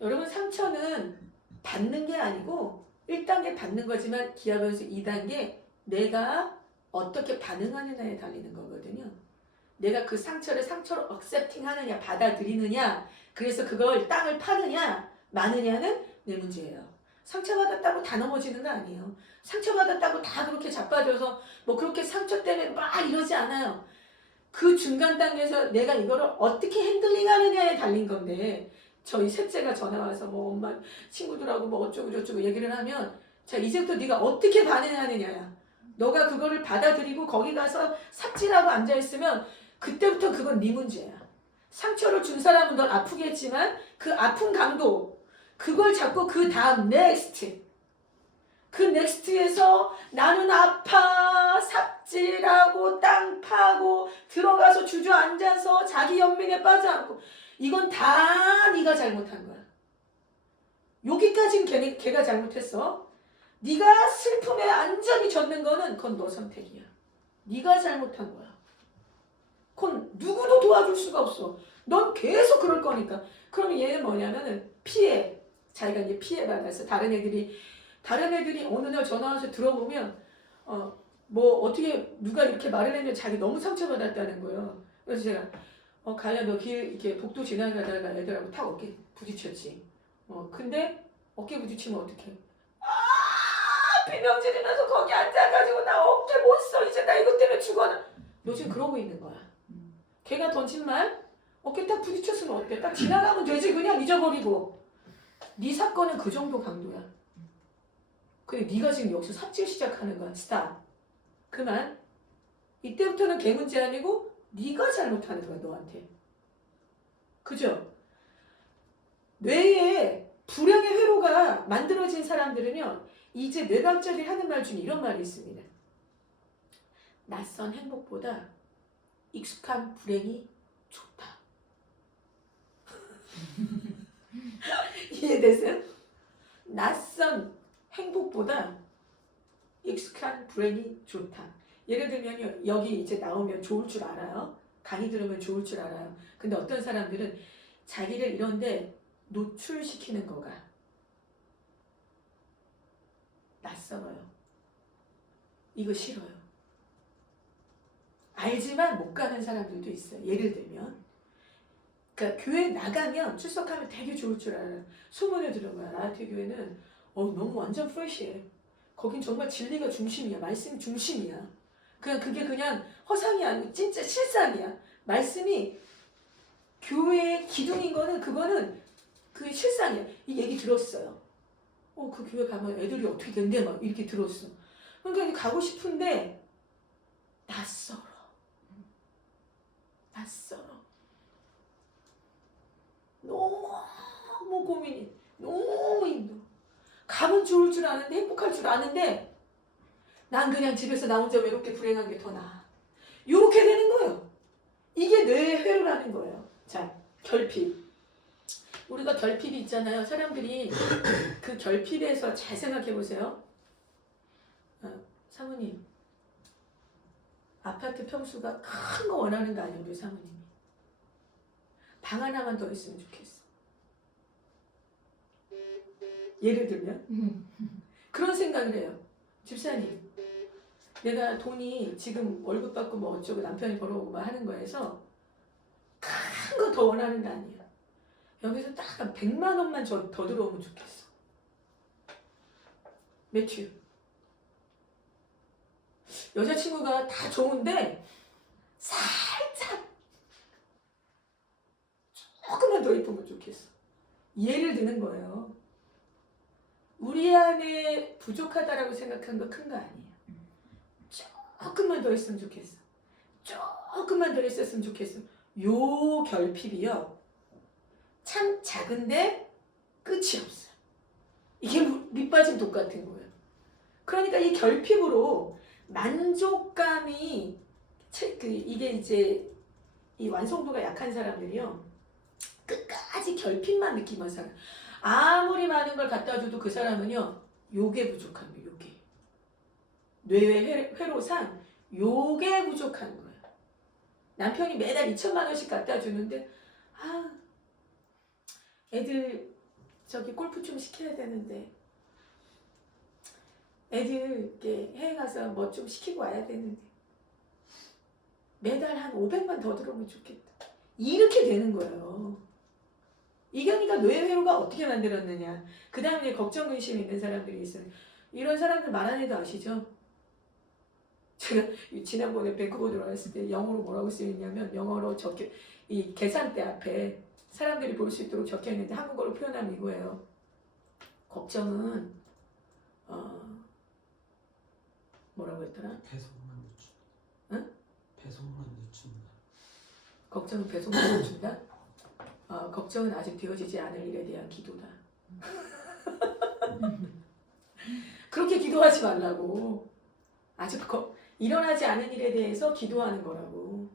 여러분, 상처는 받는 게 아니고 1단계 받는 거지만 기하면서 2단계 내가 어떻게 반응하느냐에 달리는 거거든요. 내가 그 상처를 상처로 억셉팅 하느냐, 받아들이느냐, 그래서 그걸 땅을 파느냐 마느냐는 내 문제예요. 상처받았다고 다 넘어지는 거 아니에요. 상처받았다고 다 그렇게 자빠져서 뭐 그렇게 상처 때문에 막 이러지 않아요. 그 중간 단계에서 내가 이거를 어떻게 핸들링하느냐에 달린 건데, 저희 셋째가 전화 와서 뭐 엄마 친구들하고 뭐 어쩌고 저쩌고 얘기를 하면, 자, 이제부터 네가 어떻게 반응하느냐야. 너가 그거를 받아들이고 거기 가서 삽질하고 앉아있으면 그때부터 그건 네 문제야. 상처를 준 사람은 넌 아프겠지만 그 아픈 강도, 그걸 잡고 그 다음 넥스트에서 나는 아파, 삽질하고 땅 파고 들어가서 주저앉아서 자기 연민에 빠져앉고, 이건 다 네가 잘못한 거야. 여기까지는 걔가 잘못했어. 네가 슬픔에 완전히 젖는 거는 그건 너 선택이야. 네가 잘못한 거야. 그건 누구도 도와줄 수가 없어. 넌 계속 그럴 거니까. 그럼 얘는 뭐냐면은 자기가 이제 피해받아서 다른 애들이 어느 날 전화 와서 들어보면 뭐 어떻게 누가 이렇게 말을 했는데 자기 너무 상처받았다는 거예요. 그래서 제가 가야 너 길 이렇게 복도 지나가다가 애들하고 탁 어깨 부딪혔지. 근데 어깨 부딪히면 어떡해? 비명질이 나서 거기 앉아가지고 나 어깨 못 써. 이제 나 이것 때문에 죽어나. 너 지금 그러고 있는 거야. 걔가 던진 말 어깨 딱 부딪혔으면 어때? 딱 지나가면 되지. 그냥 잊어버리고. 네 사건은 그 정도 강도야. 근데 네가 지금 여기서 삽질 시작하는 거야. 스탑. 그만. 이때부터는 걔 문제 아니고 네가 잘못하는 거야. 너한테. 그죠? 뇌에 불행의 회로가 만들어진 사람들은요, 이제 뇌과학자들이 하는 말 중에 이런 말이 있습니다. 낯선 행복보다 익숙한 불행이 좋다. 이해되세요? 낯선 행복보다 익숙한 불행이 좋다. 예를 들면 여기 이제 나오면 좋을 줄 알아요. 강의 들으면 좋을 줄 알아요. 근데 어떤 사람들은 자기를 이런데 노출시키는 거가 낯설어요. 이거 싫어요. 알지만 못 가는 사람들도 있어요. 예를 들면 그러니까 교회 나가면 출석하면 되게 좋을 줄 알아요. 소문을 들어봐요. 나한테 교회는 너무 완전 프레시해. 거긴 정말 진리가 중심이야. 말씀이 중심이야. 그게 그냥 허상이 아니고 진짜 실상이야. 말씀이 교회의 기둥인 거는 그거는 그 실상이야. 이 얘기 들었어요. 그 교회 가면 애들이 어떻게 된대 막 이렇게 들었어. 그러니까 가고 싶은데 낯설어. 너무 고민이, 너무 힘들어. 가면 좋을 줄 아는데, 행복할 줄 아는데 난 그냥 집에서 나 혼자 외롭게 불행한 게 더 나아. 이렇게 되는 거예요. 이게 뇌회로라는 거예요. 자, 결핍. 우리가 결핍이 있잖아요. 사람들이 그 결핍에서 잘 생각해 보세요. 사모님, 아파트 평수가 큰 거 원하는 거 아니에요, 우리 사모님이. 방 하나만 더 있으면 좋겠어. 예를 들면 그런 생각을 해요. 집사님, 내가 돈이 지금 월급 받고 뭐 어쩌고 남편이 벌어오고 막 하는 거에서 큰 거 더 원하는 거 아니야. 여기서 딱 한 100만 원만 더 들어오면 좋겠어. 매튜. 여자친구가 다 좋은데 살짝 조금만 더 이쁘면 좋겠어. 예를 드는 거예요. 우리 안에 부족하다라고 생각한 거 큰 거 아니에요. 조금만 더 했으면 좋겠어. 조금만 더 했었으면 좋겠어. 요 결핍이요. 참 작은데 끝이 없어요. 이게 밑빠진 독 같은 거예요. 그러니까 이 결핍으로 만족감이 이게 이제 이 완성도가 약한 사람들이요. 끝까지 결핍만 느끼면 살아. 아무리 많은 걸 갖다 줘도 그 사람은요. 요게 부족한 거예요. 요게. 뇌의 회로상 요게 부족한 거예요. 남편이 매달 2천만 원씩 갖다 주는데 애들 저기 골프 좀 시켜야 되는데 애들 이렇게 해외 가서 뭐 좀 시키고 와야 되는데 매달 한 500만 더 들어오면 좋겠다. 이렇게 되는 거예요. 이게 그러니까 뇌회로가 어떻게 만들었느냐. 그 다음에 걱정 근심 있는 사람들이 있어요. 이런 사람들 말하는 애도 아시죠? 제가 지난번에 밴쿠버 들어왔을 때 영어로 뭐라고 쓰였냐면 영어로 이 계산대 앞에 사람들이 볼 수 있도록 적혀 있는데 한국어로 표현하면 이거예요. 걱정은 뭐라고 했더라? 배송만 늦춘다. 응? 배송만 늦춘다. 걱정은 배송만 늦춘다? 걱정은 아직 되어지지 않을 일에 대한 기도다. 그렇게 기도하지 말라고. 아직 일어나지 않은 일에 대해서 기도하는 거라고.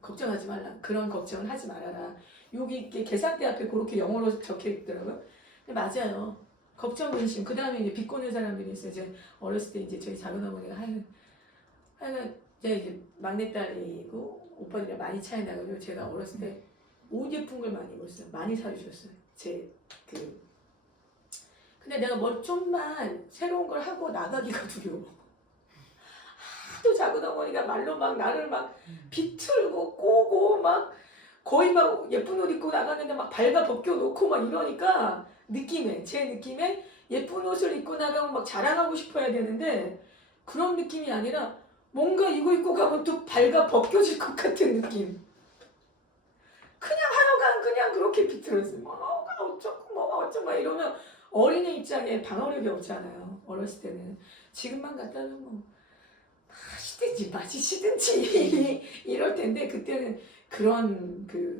걱정하지 말라. 그런 걱정을 하지 말아라. 여기 이렇게 계산대 앞에 그렇게 영어로 적혀 있더라고요. 근데 맞아요. 걱정, 근심. 그 다음에 이제 비꼬는 사람들이 있어요. 이제 어렸을 때 이제 저희 작은 어머니가 하여간 이제 막내딸이고 오빠들이랑 많이 차이 나가지고 제가 어렸을 때 옷 예쁜 걸 많이 입었어요. 많이 사주셨어요. 근데 내가 뭐 좀만 새로운 걸 하고 나가기가 두려워. 하도 작은 어머니가 말로 막 나를 막 비틀고 꼬고 막 거의 막 예쁜 옷 입고 나갔는데 막 발가 벗겨놓고 막 이러니까 제 느낌에 예쁜 옷을 입고 나가면 막 자랑하고 싶어야 되는데 그런 느낌이 아니라 뭔가 이거 입고 가면 또 발가 벗겨질 것 같은 느낌. 그냥 하여간 그냥 그렇게 비틀었어요. 막 어쩌고 뭐 어쩌고 막 이러면 어린애 입장에 방어력이 없잖아요. 어렸을 때는. 지금만 갖다 놓으면 마시든지 마시시든지 이럴 텐데 그때는 그런 그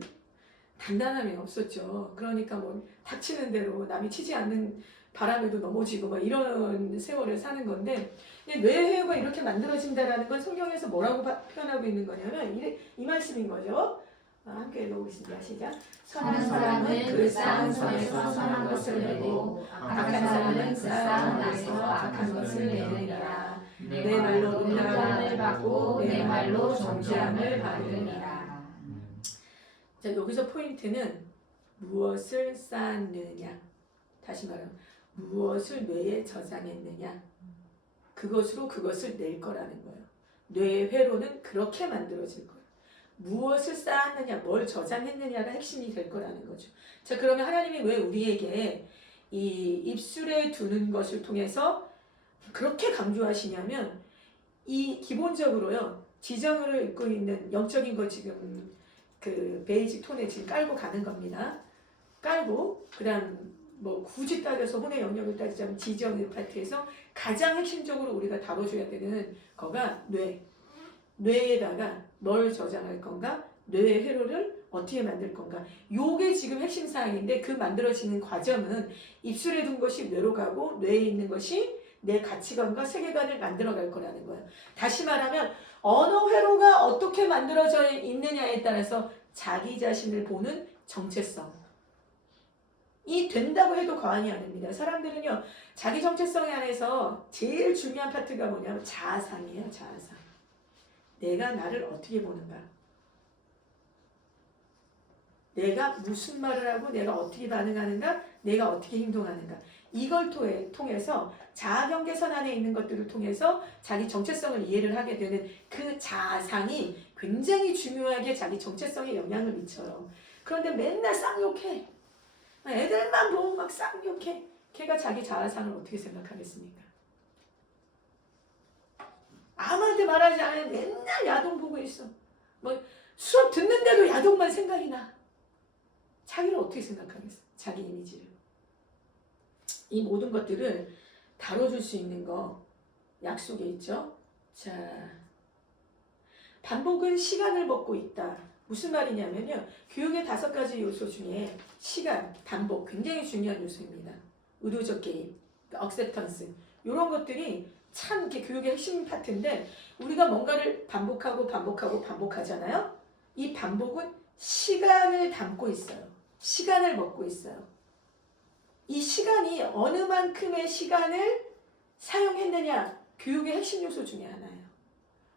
단단함이 없었죠. 그러니까 뭐 닥치는 대로 남이 치지 않는 바람에도 넘어지고 막 이런 세월을 사는 건데 뇌회로가 이렇게 만들어진다라는 건 성경에서 뭐라고 표현하고 있는 거냐면 이 말씀인 거죠. 함께 읽어보겠습니다. 시작. 선한 사람은 그 쌓은 선에서 선한 것을 내고 악한 사람은 그 쌓은 안에서 악한 것을 내느니라. 내 말로 은혜를 받고 내 말로 정죄함을 받으리라. 자, 여기서 포인트는 무엇을 쌓았느냐. 다시 말하면 무엇을 뇌에 저장했느냐. 그것으로 그것을 낼 거라는 거예요. 뇌의 회로는 그렇게 만들어질 거예요. 무엇을 쌓았느냐, 뭘 저장했느냐가 핵심이 될 거라는 거죠. 자, 그러면 하나님이 왜 우리에게 이 입술에 두는 것을 통해서 그렇게 강조하시냐면 이 기본적으로요. 지정을 읽고 있는 영적인 거 지금 그 베이직 톤에 지금 깔고 가는 겁니다. 깔고 그다음 뭐 굳이 따져서 혼의 영역을 따지자면 지정의 파트에서 가장 핵심적으로 우리가 다뤄줘야 되는 거가 뇌. 뇌에다가 뭘 저장할 건가? 뇌의 회로를 어떻게 만들 건가? 요게 지금 핵심 사항인데 그 만들어지는 과정은 입술에 둔 것이 뇌로 가고 뇌에 있는 것이 내 가치관과 세계관을 만들어갈 거라는 거예요. 다시 말하면 언어 회로가 어떻게 만들어져 있느냐에 따라서 자기 자신을 보는 정체성. 이 된다고 해도 과언이 아닙니다. 사람들은요, 자기 정체성에 안에서 제일 중요한 파트가 뭐냐면 자아상이에요, 자아상. 내가 나를 어떻게 보는가? 내가 무슨 말을 하고 내가 어떻게 반응하는가? 내가 어떻게 행동하는가? 이걸 통해서 자아경계선 안에 있는 것들을 통해서 자기 정체성을 이해를 하게 되는 그 자아상이 굉장히 중요하게 자기 정체성에 영향을 미쳐요. 그런데 맨날 쌍욕해. 애들만 보면 막 쌍욕해. 걔가 자기 자아상을 어떻게 생각하겠습니까? 아무한테 말하지 않으면 맨날 야동 보고 있어. 뭐 수업 듣는데도 야동만 생각이 나. 자기를 어떻게 생각하겠어? 자기 이미지를. 이 모든 것들을 다뤄줄 수 있는 거 약속에 있죠. 자, 반복은 시간을 먹고 있다. 무슨 말이냐면요. 교육의 5가지 요소 중에 시간, 반복 굉장히 중요한 요소입니다. 의도적 개입, 억셉턴스 이런 것들이 참 이렇게 교육의 핵심 파트인데 우리가 뭔가를 반복하잖아요. 이 반복은 시간을 담고 있어요. 시간을 먹고 있어요. 이 시간이 어느 만큼의 시간을 사용했느냐 교육의 핵심 요소 중에 하나예요.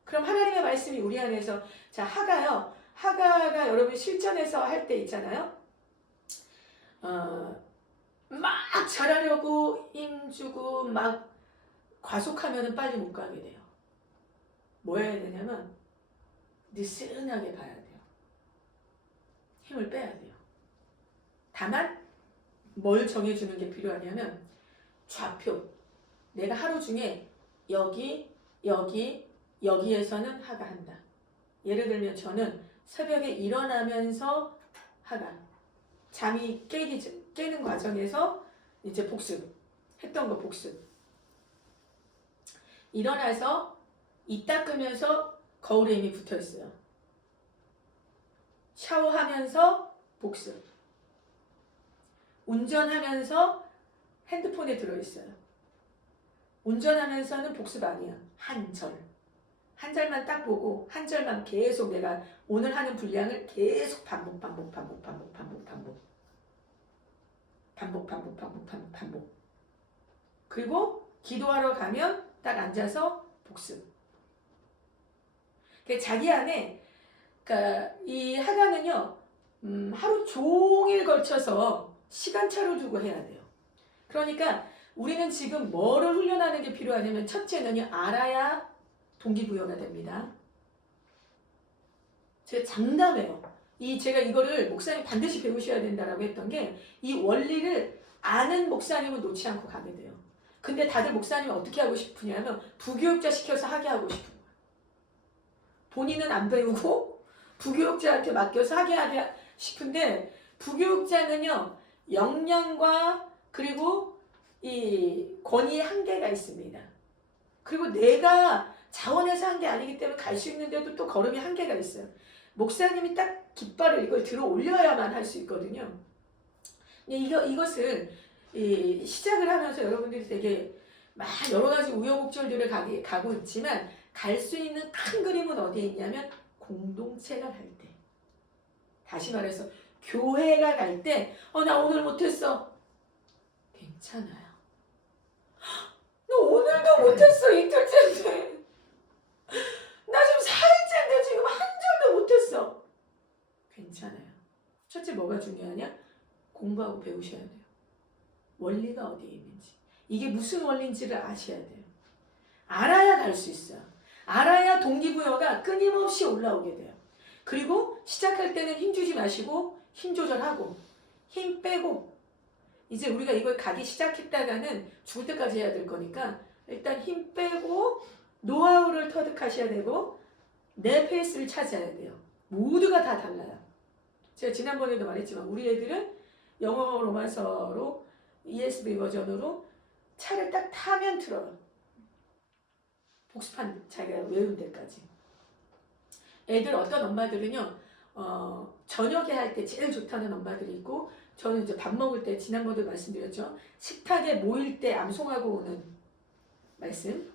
그럼 하나님의 말씀이 우리 안에서 자 하가요. 하가가 여러분 실전에서 할 때 있잖아요. 막 잘하려고 힘주고 막 과속하면 빨리 못 가게 돼요. 뭐 해야 되냐면 느슨하게 가야 돼요. 힘을 빼야 돼요. 다만 뭘 정해주는 게 필요하냐면 좌표. 내가 하루 중에 여기에서는 하가 한다. 예를 들면 저는 새벽에 일어나면서 하가. 잠이 깨는 과정에서 이제 복습. 했던 거 복습. 일어나서 이 닦으면서 거울에 이미 붙어 있어요. 샤워하면서 복습. 운전하면서 핸드폰에 들어있어요. 운전하면서는 복습 아니야. 한 절만 딱 보고 한 절만 계속 내가 오늘 하는 분량을 계속 반복. 그리고 기도하러 가면 딱 앉아서 복습. 자기 안에 그러니까 이 하가는요 하루 종일 걸쳐서 시간차를 두고 해야 돼요. 그러니까 우리는 지금 뭐를 훈련하는 게 필요하냐면 첫째는요 알아야 동기부여가 됩니다. 제가 장담해요. 제가 이거를 목사님 반드시 배우셔야 된다라고 했던 게 이 원리를 아는 목사님은 놓지 않고 가게 돼요. 근데 다들 목사님이 어떻게 하고 싶으냐면 부교육자 시켜서 하게 하고 싶은 거예요. 본인은 안 배우고 부교육자한테 맡겨서 하게 싶은데 부교육자는요 역량과 그리고 이 권위의 한계가 있습니다. 그리고 내가 자원해서 한 게 아니기 때문에 갈 수 있는데도 또 걸음이 한계가 있어요. 목사님이 딱 깃발을 이걸 들어 올려야만 할 수 있거든요. 이것을 시작을 하면서 여러분들이 되게 막 여러 가지 우여곡절들을 가고 있지만 갈 수 있는 큰 그림은 어디에 있냐면 공동체가 갈 때. 다시 말해서 교회가 갈 때 나 오늘 못했어. 괜찮아요. 너 오늘도 못했어. 이틀째인데. 나 지금 4일째인데 지금 한 절도 못했어. 괜찮아요. 첫째 뭐가 중요하냐? 공부하고 배우셔야 돼요. 원리가 어디에 있는지. 이게 무슨 원리인지를 아셔야 돼요. 알아야 갈 수 있어요. 알아야 동기부여가 끊임없이 올라오게 돼요. 그리고 시작할 때는 힘주지 마시고 힘 조절하고 힘 빼고 이제 우리가 이걸 가기 시작했다가는 죽을 때까지 해야 될 거니까 일단 힘 빼고 노하우를 터득하셔야 되고 내 페이스를 찾아야 돼요. 모두가 다 달라요. 제가 지난번에도 말했지만 우리 애들은 영어 로마서로 ESV 버전으로 차를 딱 타면 틀어요. 복습한 자기가 외운 데까지. 애들 어떤 엄마들은요, 저녁에 할 때 제일 좋다는 엄마들이 있고, 저는 이제 밥 먹을 때 지난번에도 말씀드렸죠. 식탁에 모일 때 암송하고 오는 말씀.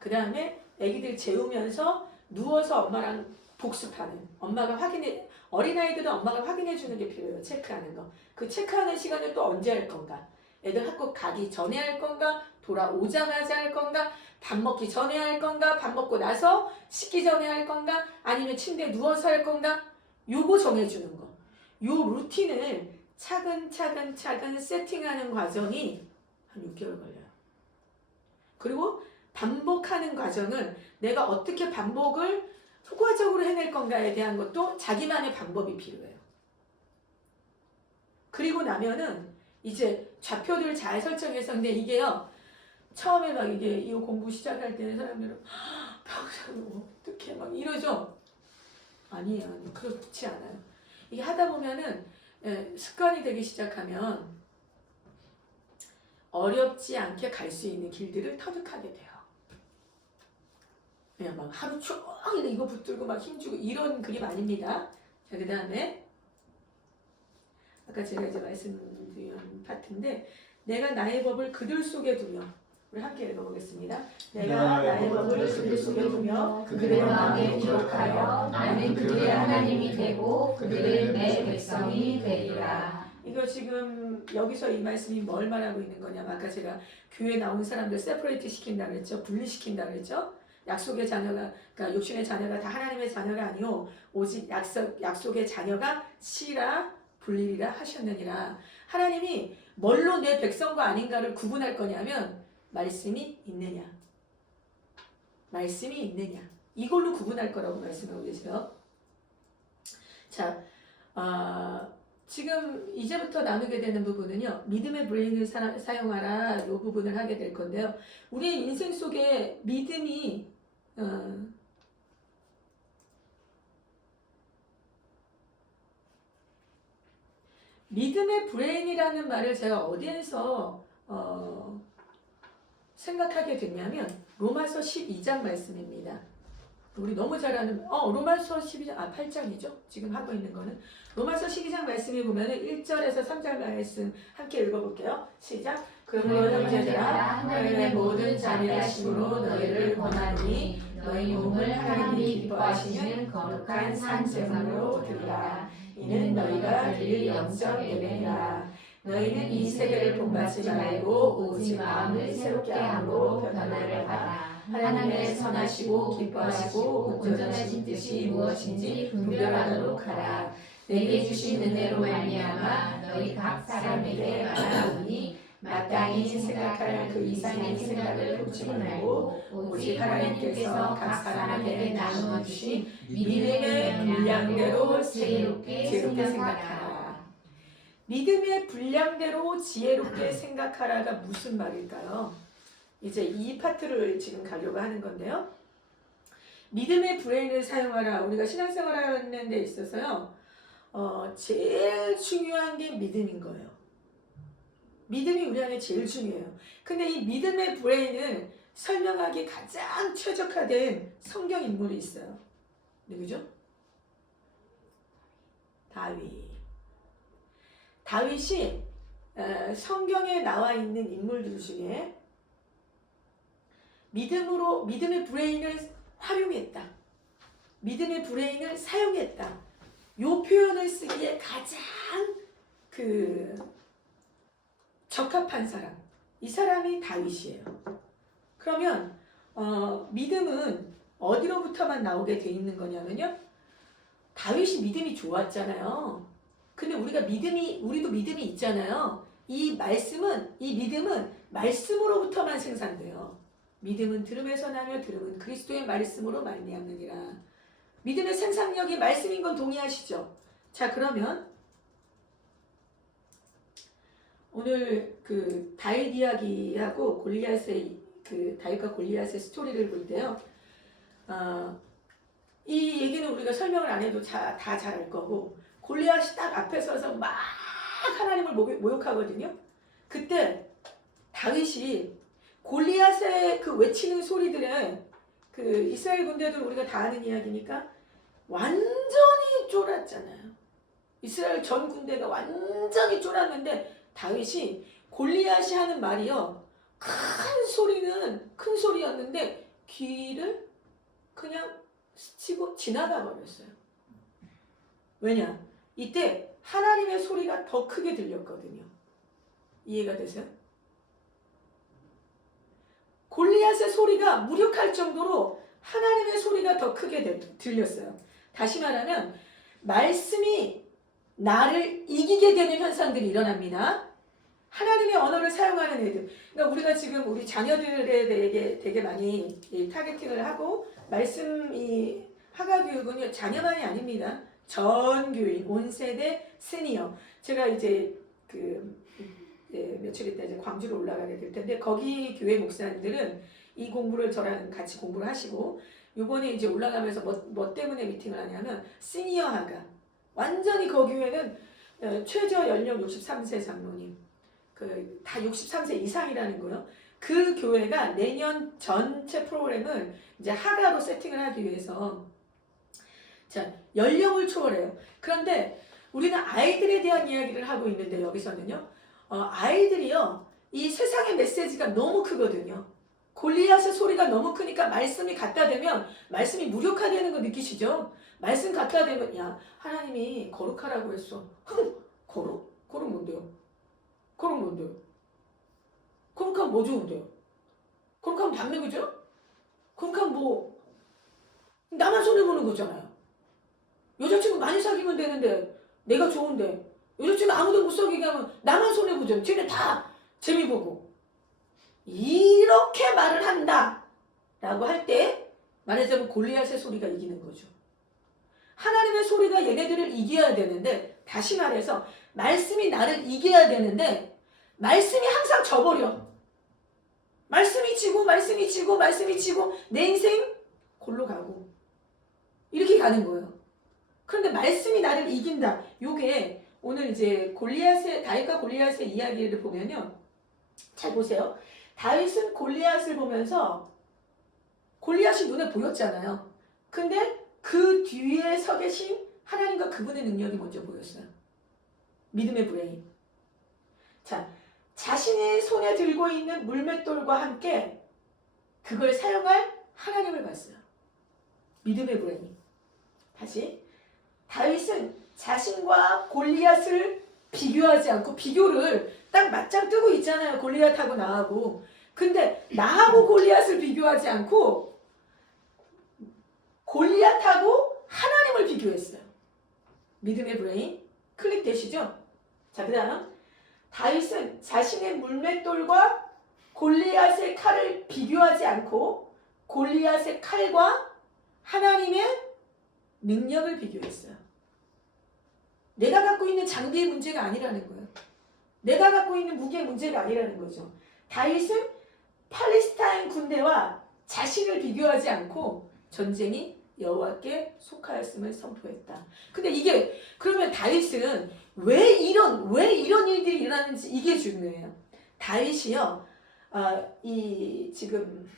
그 다음에 애기들 재우면서 누워서 엄마랑 복습하는, 엄마가 확인해, 어린아이들은 엄마가 확인해 주는 게 필요해요. 체크하는 거. 그 체크하는 시간을 또 언제 할 건가? 애들 학교 가기 전에 할 건가? 돌아오자마자 할 건가? 밥 먹기 전에 할 건가? 밥 먹고 나서 씻기 전에 할 건가? 아니면 침대에 누워서 할 건가? 요거 정해주는 거. 요 루틴을 차근차근 세팅하는 과정이 한 6개월 걸려요. 그리고 반복하는 과정을 내가 어떻게 반복을 효과적으로 해낼 건가에 대한 것도 자기만의 방법이 필요해요. 그리고 나면은 이제 좌표를 잘 설정해서, 근데 이게요, 처음에 막 이게 이 공부 시작할 때는 사람들은 박사님 어떻게 막 이러죠? 아니에요. 그렇지 않아요. 이게 하다 보면은 습관이 되기 시작하면 어렵지 않게 갈 수 있는 길들을 터득하게 돼요. 그냥 막 하루 종일 이거 붙들고 막 힘주고 이런 그림 아닙니다. 자, 그 다음에 아까 제가 이제 말씀드린 파트인데, 내가 나의 법을 그들 속에 두며, 우리 함께 읽어보겠습니다. 내가 나의 법을 그들 속에 두며 그들의 마음에 기록하여 나는 그들의 하나님이 되고 그들은 내 백성이 되리라. 이거 지금 여기서 이 말씀이 뭘 말하고 있는 거냐면, 아까 제가 교회 나온 사람들 세퍼레이트 시킨다 그랬죠. 분리시킨다 그랬죠. 약속의 자녀가, 그러니까 육신의 자녀가 다 하나님의 자녀가 아니오, 오직 약속의 자녀가 씨라 분리라 하셨느니라. 하나님이 뭘로 내 백성과 아닌가를 구분할 거냐면 말씀이 있느냐, 말씀이 있느냐, 이걸로 구분할 거라고 말씀하고 계세요. 자, 지금 이제부터 나누게 되는 부분은요, 믿음의 브레인을 사용하라, 이 부분을 하게 될 건데요. 우리의 인생 속에 믿음이 믿음의 브레인이라는 말을 제가 어디에서 생각하게 됐냐면 로마서 12장 말씀입니다. 우리 너무 잘 아는 로마서 12장 8장이죠. 지금 하고 있는 거는 로마서 12장 말씀에 보면은 1절에서 3절 말씀 함께 읽어볼게요. 시작. 그러므로 형제들아, 하나님의 모든 자비하심으로 너희를 권하노니 너희 몸을 하나님이 기뻐하시는 거룩한 산 제물로 드리라. 이는 너희가 드릴 영적 예배니라. 너희는 이 세계를 본받지 말고 오직 마음을 새롭게 함으로 변화를 받아 하나님의 선하시고 기뻐하시고 온전하신 뜻이 무엇인지 분별하도록 하라. 내게 주신 은혜로 말미암아 너희 각 사람에게 말하오니 마땅히 생각할 그 이상의 생각을 놓지 말고 오직 하나님께서 각 사람에게 나누어 주신 믿음의 분량대로 지혜롭게 생각하라. 믿음의 분량대로 지혜롭게 생각하라가 무슨 말일까요? 이제 이 파트를 지금 가려고 하는 건데요. 믿음의 브레인을 사용하라. 우리가 신앙생활 하는 데 있어서요, 제일 중요한 게 믿음인 거예요. 믿음이 우리 안에 제일 중요해요. 근데 이 믿음의 브레인을 설명하기 가장 최적화된 성경 인물이 있어요. 누구죠? 다윗이 성경에 나와 있는 인물들 중에 믿음의 브레인을 활용했다, 믿음의 브레인을 사용했다, 요 표현을 쓰기에 가장 적합한 사람, 이 사람이 다윗이에요. 그러면 믿음은 어디로부터만 나오게 돼 있는 거냐면요, 다윗이 믿음이 좋았잖아요. 근데 우리도 믿음이 있잖아요. 이 믿음은 말씀으로부터만 생산돼요. 믿음은 들음에서 나며 들음은 그리스도의 말씀으로 말미암느니라. 믿음의 생산력이 말씀인 건 동의하시죠? 자, 그러면 오늘 다윗 이야기하고 다윗과 골리앗의 스토리를 볼 때요, 이 얘기는 우리가 설명을 안 해도 다 잘 알 거고, 골리앗이 딱 앞에 서서 막 하나님을 모욕하거든요. 그때 다윗이 골리앗의 그 외치는 소리들에 그 이스라엘 군대들 우리가 다 아는 이야기니까 완전히 쫄았잖아요. 이스라엘 전 군대가 완전히 쫄았는데 다윗이 골리앗이 하는 말이요. 큰 소리였는데 귀를 그냥 스치고 지나가 버렸어요. 왜냐? 이때 하나님의 소리가 더 크게 들렸거든요. 이해가 되세요? 골리앗의 소리가 무력할 정도로 하나님의 소리가 더 크게 들렸어요. 다시 말하면 말씀이 나를 이기게 되는 현상들이 일어납니다. 하나님의 언어를 사용하는 애들. 그러니까 우리가 지금 우리 자녀들에 대해 되게 많이 타겟팅을 하고 말씀 이 하가 교육은 자녀만이 아닙니다. 전 교인, 온 세대 시니어. 제가 이제 며칠 있다 이제 광주로 올라가게 될 텐데 거기 교회 목사님들은 이 공부를 저랑 같이 공부를 하시고 이번에 이제 올라가면서 뭐 때문에 미팅을 하냐면 시니어 하가 완전히 거기 교회는 최저 연령 63세 장로님 다 63세 이상이라는 거예요. 그 교회가 내년 전체 프로그램을 이제 하가로 세팅을 하기 위해서 자 연령을 초월해요. 그런데 우리는 아이들에 대한 이야기를 하고 있는데 여기서는요. 아이들이요. 이 세상의 메시지가 너무 크거든요. 골리앗의 소리가 너무 크니까 말씀이 갖다 대면 말씀이 무력화되는 거 느끼시죠? 말씀 갖다 대면 야 하나님이 거룩하라고 했어. 거룩? 거룩 뭔데요? 거룩 뭔데요? 거룩하면 뭐 좋은데요? 거룩하면 반맥이죠? 거룩하면 뭐 나만 손해보는 거잖아요. 여자친구 많이 사귀면 되는데 내가 좋은데 여자친구 아무도 못 사귀게 하면 나만 손해보죠. 쟤네 다 재미보고 이렇게 말을 한다 라고 할 때 말하자면 골리앗의 소리가 이기는 거죠. 하나님의 소리가 얘네들을 이겨야 되는데 다시 말해서 말씀이 나를 이겨야 되는데 말씀이 항상 져버려. 말씀이 지고 내 인생 골로 가고 이렇게 가는 거예요. 그런데 말씀이 나를 이긴다. 요게 오늘 이제 다윗과 골리앗의 이야기를 보면요. 잘 보세요. 다윗은 골리앗을 보면서 골리앗이 눈에 보였잖아요. 근데 그 뒤에 서 계신 하나님과 그분의 능력이 먼저 보였어요. 믿음의 브레인. 자, 자신의 손에 들고 있는 물맷돌과 함께 그걸 사용할 하나님을 봤어요. 믿음의 브레인. 다시. 다윗은 자신과 골리앗을 비교하지 않고 비교를 딱 맞짱 뜨고 있잖아요. 골리앗하고 나하고. 근데 나하고 골리앗을 비교하지 않고 골리앗하고 하나님을 비교했어요. 믿음의 브레인 클릭되시죠? 자, 그 다음 다윗은 자신의 물맷돌과 골리앗의 칼을 비교하지 않고 골리앗의 칼과 하나님의 능력을 비교했어요. 내가 갖고 있는 장비의 문제가 아니라는 거예요. 내가 갖고 있는 무기의 문제가 아니라는 거죠. 다윗은 팔레스타인 군대와 자신을 비교하지 않고 전쟁이 여호와께 속하였음을 선포했다. 근데 이게 그러면 다윗은 왜 이런 일들이 일어나는지 이게 중요해요. 다윗이요, 이 지금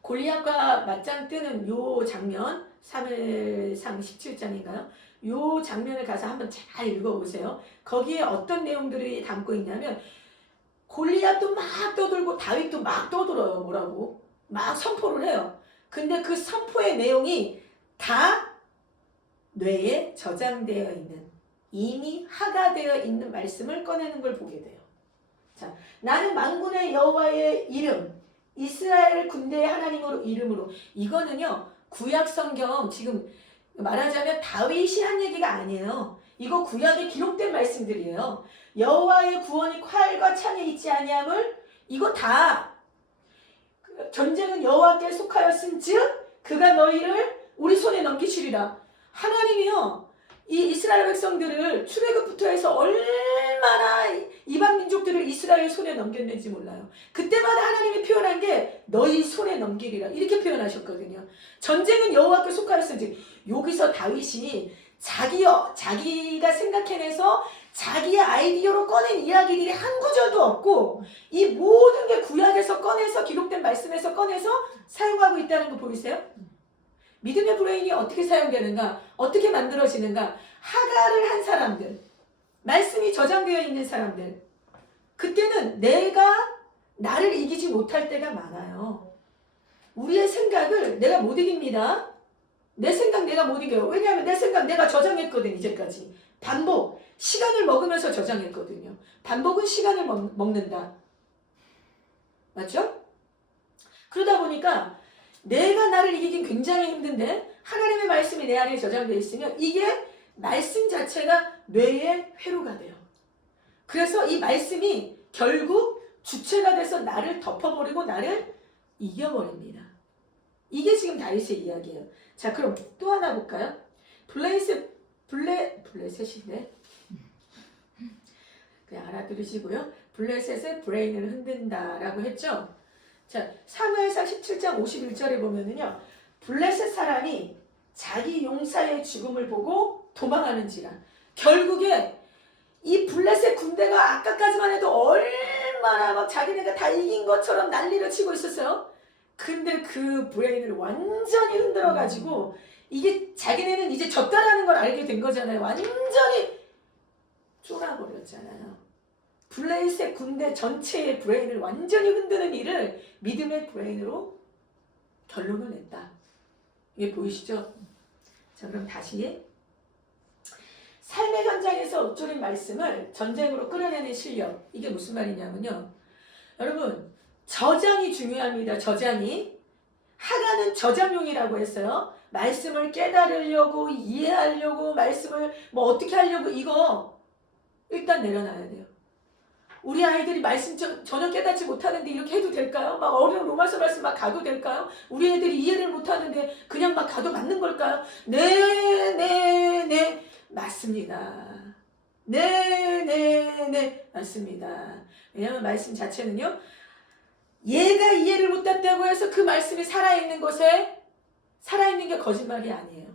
골리앗과 맞짱 뜨는 요 장면, 3일상 17장인가요? 요 장면을 가서 한번 잘 읽어보세요. 거기에 어떤 내용들이 담고 있냐면 골리앗도 막 떠들고 다윗도 막 떠들어요. 뭐라고? 막 선포를 해요. 근데 그 선포의 내용이 다 뇌에 저장되어 있는 이미 하가되어 있는 말씀을 꺼내는 걸 보게 돼요. 자, 나는 만군의 여호와의 이름 이스라엘 군대의 하나님으로 이름으로 이거는요 구약 성경 지금 말하자면 다윗이 한 얘기가 아니에요. 이거 구약에 기록된 말씀들이에요. 여호와의 구원이 칼과 창에 있지 아니함을 이거 다 전쟁은 여호와께 속하였은즉 그가 너희를 우리 손에 넘기시리라. 하나님이요 이 이스라엘 백성들을 출애굽부터 해서 얼마나 이방 민족들을 이스라엘 손에 넘겼는지 몰라요. 그때마다 하나님이 표현한 게 너희 손에 넘기리라 이렇게 표현하셨거든요. 전쟁은 여호와께 속하였은즉 여기서 다윗이 자기가 생각해내서 자기의 아이디어로 꺼낸 이야기들이 한 구절도 없고 이 모든 게 구약에서 꺼내서 기록된 말씀에서 꺼내서 사용하고 있다는 거 보이세요? 믿음의 브레인이 어떻게 사용되는가? 어떻게 만들어지는가? 하가를 한 사람들, 말씀이 저장되어 있는 사람들, 그때는 내가 나를 이기지 못할 때가 많아요. 우리의 생각을 내가 못 이깁니다. 내 생각 내가 못 이겨요. 왜냐하면 내 생각 내가 저장했거든. 이제까지 반복, 시간을 먹으면서 저장했거든요. 반복은 시간을 먹는다. 맞죠? 그러다 보니까 내가 나를 이기긴 굉장히 힘든데 하나님의 말씀이 내 안에 저장되어 있으면 이게 말씀 자체가 뇌의 회로가 돼요. 그래서 이 말씀이 결국 주체가 돼서 나를 덮어버리고 나를 이겨버립니다. 이게 지금 다윗의 이야기예요. 자, 그럼 또 하나 볼까요? 블레셋인데 그냥 알아들으시고요. 블레셋의 브레인을 흔든다라고 했죠. 자, 사무엘상 17장 51절에 보면은요, 블레셋 사람이 자기 용사의 죽음을 보고 도망하는지라. 결국에 이 블레셋 군대가 아까까지만 해도 얼마나 막 자기네가 다 이긴 것처럼 난리를 치고 있었어요. 근데 그 브레인을 완전히 흔들어가지고 이게 자기네는 이제 졌다라는 걸 알게 된 거잖아요. 완전히 쫄아버렸잖아요. 블레셋 군대 전체의 브레인을 완전히 흔드는 일을 믿음의 브레인으로 결론을 냈다. 이게 보이시죠? 자, 그럼 다시 삶의 현장에서 읊조린 말씀을 전쟁으로 끌어내는 실력. 이게 무슨 말이냐면요. 여러분, 저장이 중요합니다. 저장이. 하가는 저장용이라고 했어요. 말씀을 깨달으려고, 이해하려고, 말씀을 뭐 어떻게 하려고, 이거 일단 내려놔야 돼요. 우리 아이들이 말씀 전혀 깨닫지 못하는데 이렇게 해도 될까요? 막 어려운 로마서 말씀 막 가도 될까요? 우리 애들이 이해를 못하는데 그냥 막 가도 맞는 걸까요? 네, 맞습니다. 네, 맞습니다. 왜냐하면 말씀 자체는요, 얘가 이해를 못한다고 해서 그 말씀이 살아있는 것에 살아있는 게 거짓말이 아니에요.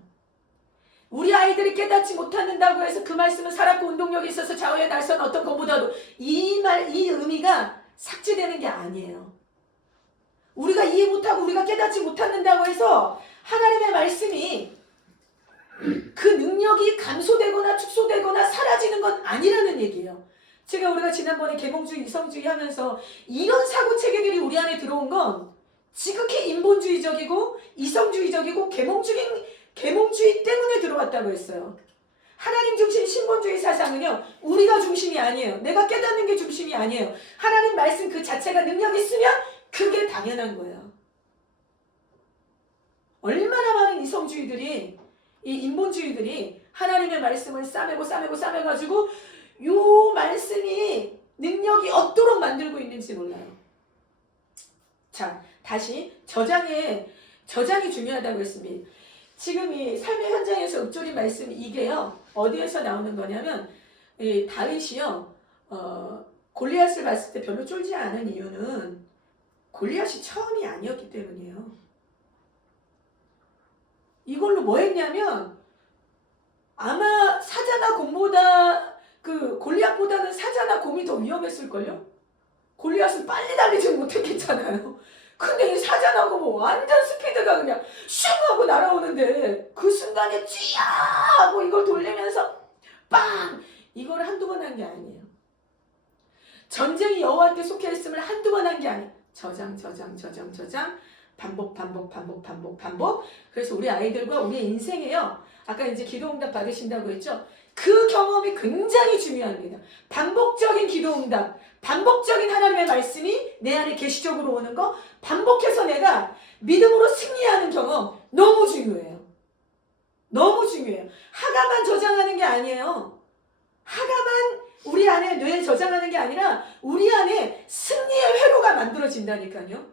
우리 아이들이 깨닫지 못한다고 해서 그 말씀은 살았고 운동력이 있어서 좌우에 날선 어떤 것보다도 이 의미가 삭제되는 게 아니에요. 우리가 이해 못하고 우리가 깨닫지 못한다고 해서 하나님의 말씀이 그 능력이 감소되거나 축소되거나 사라지는 건 아니라는 얘기예요. 우리가 지난번에 계몽주의, 이성주의 하면서 이런 사고체계들이 우리 안에 들어온 건 지극히 인본주의적이고 이성주의적이고 계몽주의 때문에 들어왔다고 했어요. 하나님 중심 신본주의 사상은요, 우리가 중심이 아니에요. 내가 깨닫는 게 중심이 아니에요. 하나님 말씀 그 자체가 능력이 있으면 그게 당연한 거예요. 얼마나 많은 이성주의들이, 이 인본주의들이 하나님의 말씀을 싸매가지고 요 말씀이 능력이 없도록 만들고 있는지 몰라요. 자, 다시 저장이 중요하다고 했습니다. 지금 이 삶의 현장에서 읊조린 말씀 이게요, 어디에서 나오는 거냐면, 이 다윗이요, 골리앗을 봤을 때 별로 쫄지 않은 이유는 골리앗이 처음이 아니었기 때문이에요. 이걸로 뭐 했냐면, 아마 사자나 곰보다, 골리앗보다는 사자나 곰이 더 위험했을걸요? 골리앗은 빨리 달리지 못했겠잖아요. 근데 이 사자나 곰은 완전 스피드가 그냥 슝 하고 날아오는데 그 순간에 쥐야 하고 이걸 돌리면서 빵! 이걸 한두 번 한 게 아니에요. 전쟁이 여호와께 속해 있음을 한두 번 한 게 아니에요. 저장, 반복. 그래서 우리 아이들과 우리 인생에요. 아까 이제 기도응답 받으신다고 했죠? 그 경험이 굉장히 중요합니다. 반복적인 기도응답, 반복적인 하나님의 말씀이 내 안에 계시적으로 오는 거, 반복해서 내가 믿음으로 승리하는 경험 너무 중요해요. 너무 중요해요. 하가만 저장하는 게 아니에요. 하가만 우리 안에 뇌에 저장하는 게 아니라 우리 안에 승리의 회로가 만들어진다니까요.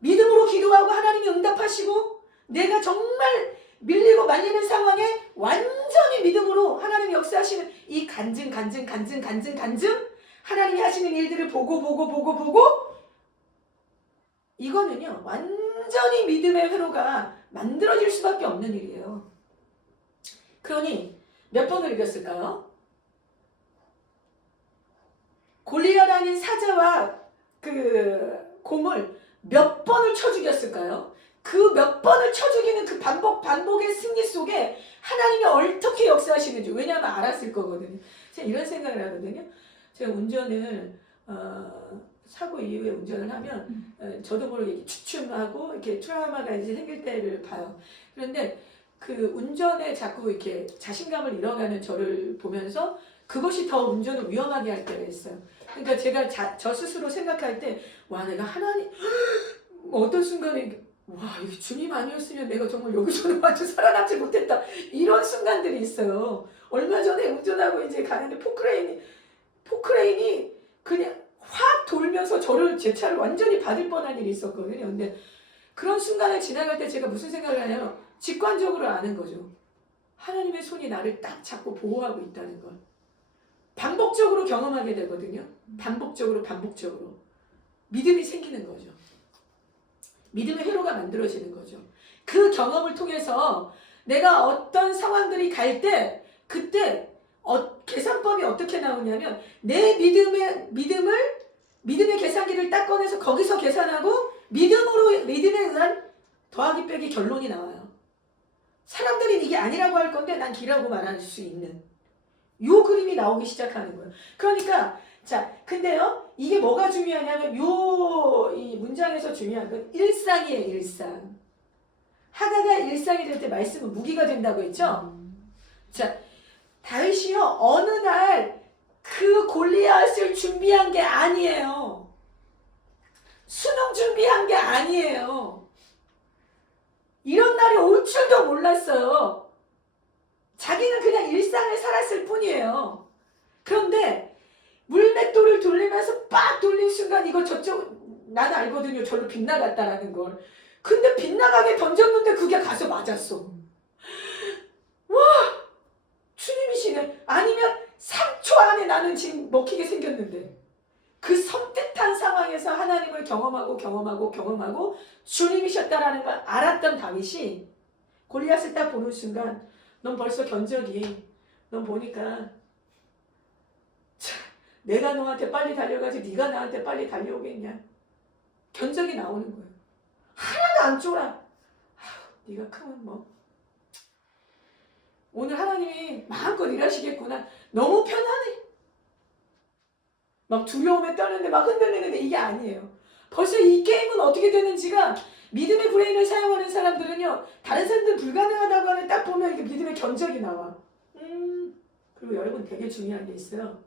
믿음으로 기도하고 하나님이 응답하시고 내가 정말 밀리고 말리는 상황에 완전히 믿음으로 하나님이 역사하시는 이 간증 하나님이 하시는 일들을 보고 이거는요 완전히 믿음의 회로가 만들어질 수밖에 없는 일이에요. 그러니 몇 번을 이겼을까요? 골리앗 사자와 그 곰을 몇 번을 쳐 죽였을까요? 그 몇 번을 쳐 죽이는 그 반복의 승리 속에 하나님이 어떻게 역사하시는지 왜냐하면 알았을 거거든요. 제가 이런 생각을 하거든요. 제가 운전을 사고 이후에 운전을 하면 저도 모르게 이렇게 주춤하고 이렇게 트라우마가 이제 생길 때를 봐요. 그런데 그 운전에 자꾸 이렇게 자신감을 잃어가는 저를 보면서 그것이 더 운전을 위험하게 할 때가 있어요. 그러니까 제가 저 스스로 생각할 때, 와, 내가 하나님, 어떤 순간에, 와, 이게 주님 아니었으면 내가 정말 여기서는 완전 살아남지 못했다. 이런 순간들이 있어요. 얼마 전에 운전하고 이제 가는데 포크레인이 그냥 확 돌면서 제 차를 완전히 받을 뻔한 일이 있었거든요. 근데 그런 순간을 지나갈 때 제가 무슨 생각을 하냐면, 직관적으로 아는 거죠. 하나님의 손이 나를 딱 잡고 보호하고 있다는 걸. 반복적으로 경험하게 되거든요. 반복적으로. 믿음이 생기는 거죠. 믿음의 회로가 만들어지는 거죠. 그 경험을 통해서 내가 어떤 상황들이 갈 때, 그때 계산법이 어떻게 나오냐면, 내 믿음의 계산기를 딱 꺼내서 거기서 계산하고, 믿음에 의한 더하기 빼기 결론이 나와요. 사람들이 이게 아니라고 할 건데 난 D라고 말할 수 있는 요 그림이 나오기 시작하는 거예요. 그러니까 자, 근데요, 이게 뭐가 중요하냐면 이 문장에서 중요한 건 일상이에요. 일상. 하나가 일상이 될 때 말씀은 무기가 된다고 했죠. 자, 다윗이요, 어느 날 그 골리앗을 준비한 게 아니에요. 수능 준비한 게 아니에요. 이런 날이 올 줄도 몰랐어요. 자기는 그냥 일상을 살았을 뿐이에요. 그런데 물맷돌을 돌리면서 빡 돌린 순간 이거 나는 알거든요. 절로 빗나갔다라는 걸. 근데 빗나가게 던졌는데 그게 가서 맞았어. 와, 주님이시네. 아니면 3초 안에 나는 지금 먹히게 생겼는데, 그 섬뜩한 상황에서 하나님을 경험하고 주님이셨다라는 걸 알았던 다윗이 골리앗을 딱 보는 순간, 넌 벌써 견적이, 넌 보니까 내가 너한테 빨리 달려가지 네가 나한테 빨리 달려오겠냐. 견적이 나오는 거예요. 하나도 안 쫄아. 네가 크면 뭐. 오늘 하나님이 마음껏 일하시겠구나. 너무 편하네. 막 두려움에 떨는데 막 흔들리는데 이게 아니에요. 벌써 이 게임은 어떻게 되는지가, 믿음의 브레인을 사용하는 사람들은요, 다른 사람들 불가능하다고 하는 딱 보면 이게 믿음의 견적이 나와. 그리고 여러분 되게 중요한 게 있어요.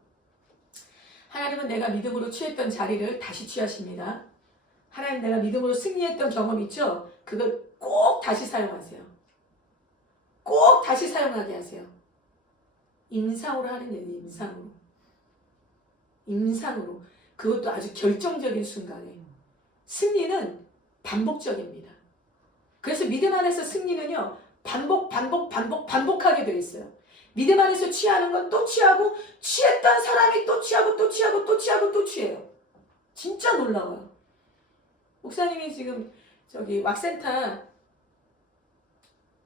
하나님은 내가 믿음으로 취했던 자리를 다시 취하십니다. 하나님, 내가 믿음으로 승리했던 경험 있죠? 그걸 꼭 다시 사용하세요. 꼭 다시 사용하게 하세요. 임상으로 하는 일이에요. 임상으로. 그것도 아주 결정적인 순간에. 승리는 반복적입니다. 그래서 믿음 안에서 승리는요, 반복하게 되어 있어요. 믿음 안에서 취하는 건 또 취하고, 취했던 사람이 또 취해요. 진짜 놀라워요. 목사님이 지금 왁센터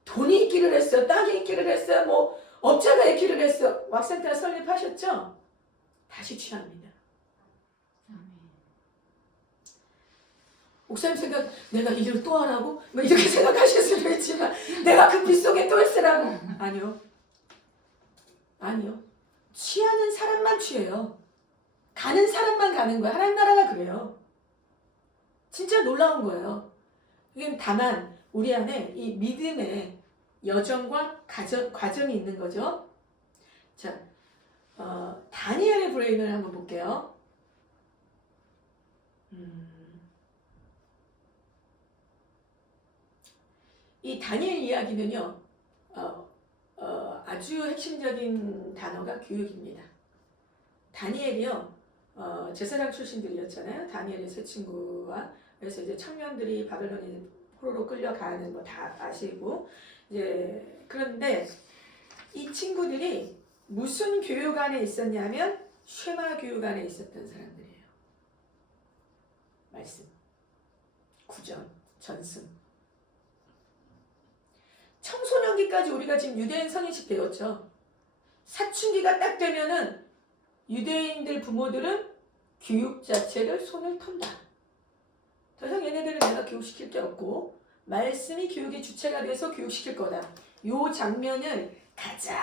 돈이 있기를 했어요. 땅이 있기를 했어요. 뭐 업자가 있기를 했어요. 왁센터 설립하셨죠? 다시 취합니다. 목사님 생각, 내가 이 일을 또 하라고? 뭐 이렇게 생각하실 수도 있지만, 내가 그 빗속에 또 있으라고? 아니요. 취하는 사람만 취해요. 가는 사람만 가는 거예요. 하나님 나라가 그래요. 진짜 놀라운 거예요. 다만 우리 안에 이 믿음의 여정과 과정이 있는 거죠. 자, 다니엘의 브레인을 한번 볼게요. 이 다니엘 이야기는요, 아주 핵심적인 단어가 교육입니다. 다니엘이요, 제사장 출신들이었잖아요. 다니엘의 세 친구와. 그래서 이제 청년들이 바벨론에 포로로 끌려가는 거 다 아시고, 이제 그런데 이 친구들이 무슨 교육 안에 있었냐면 쉐마 교육 안에 있었던 사람들이에요. 말씀, 구전, 전승. 청소년기까지 우리가 지금 유대인 성인식 배웠죠. 사춘기가 딱 되면은 유대인들 부모들은 교육 자체를 손을 턴다. 더 이상 얘네들을 내가 교육시킬 게 없고 말씀이 교육의 주체가 돼서 교육시킬 거다. 요 장면을 가장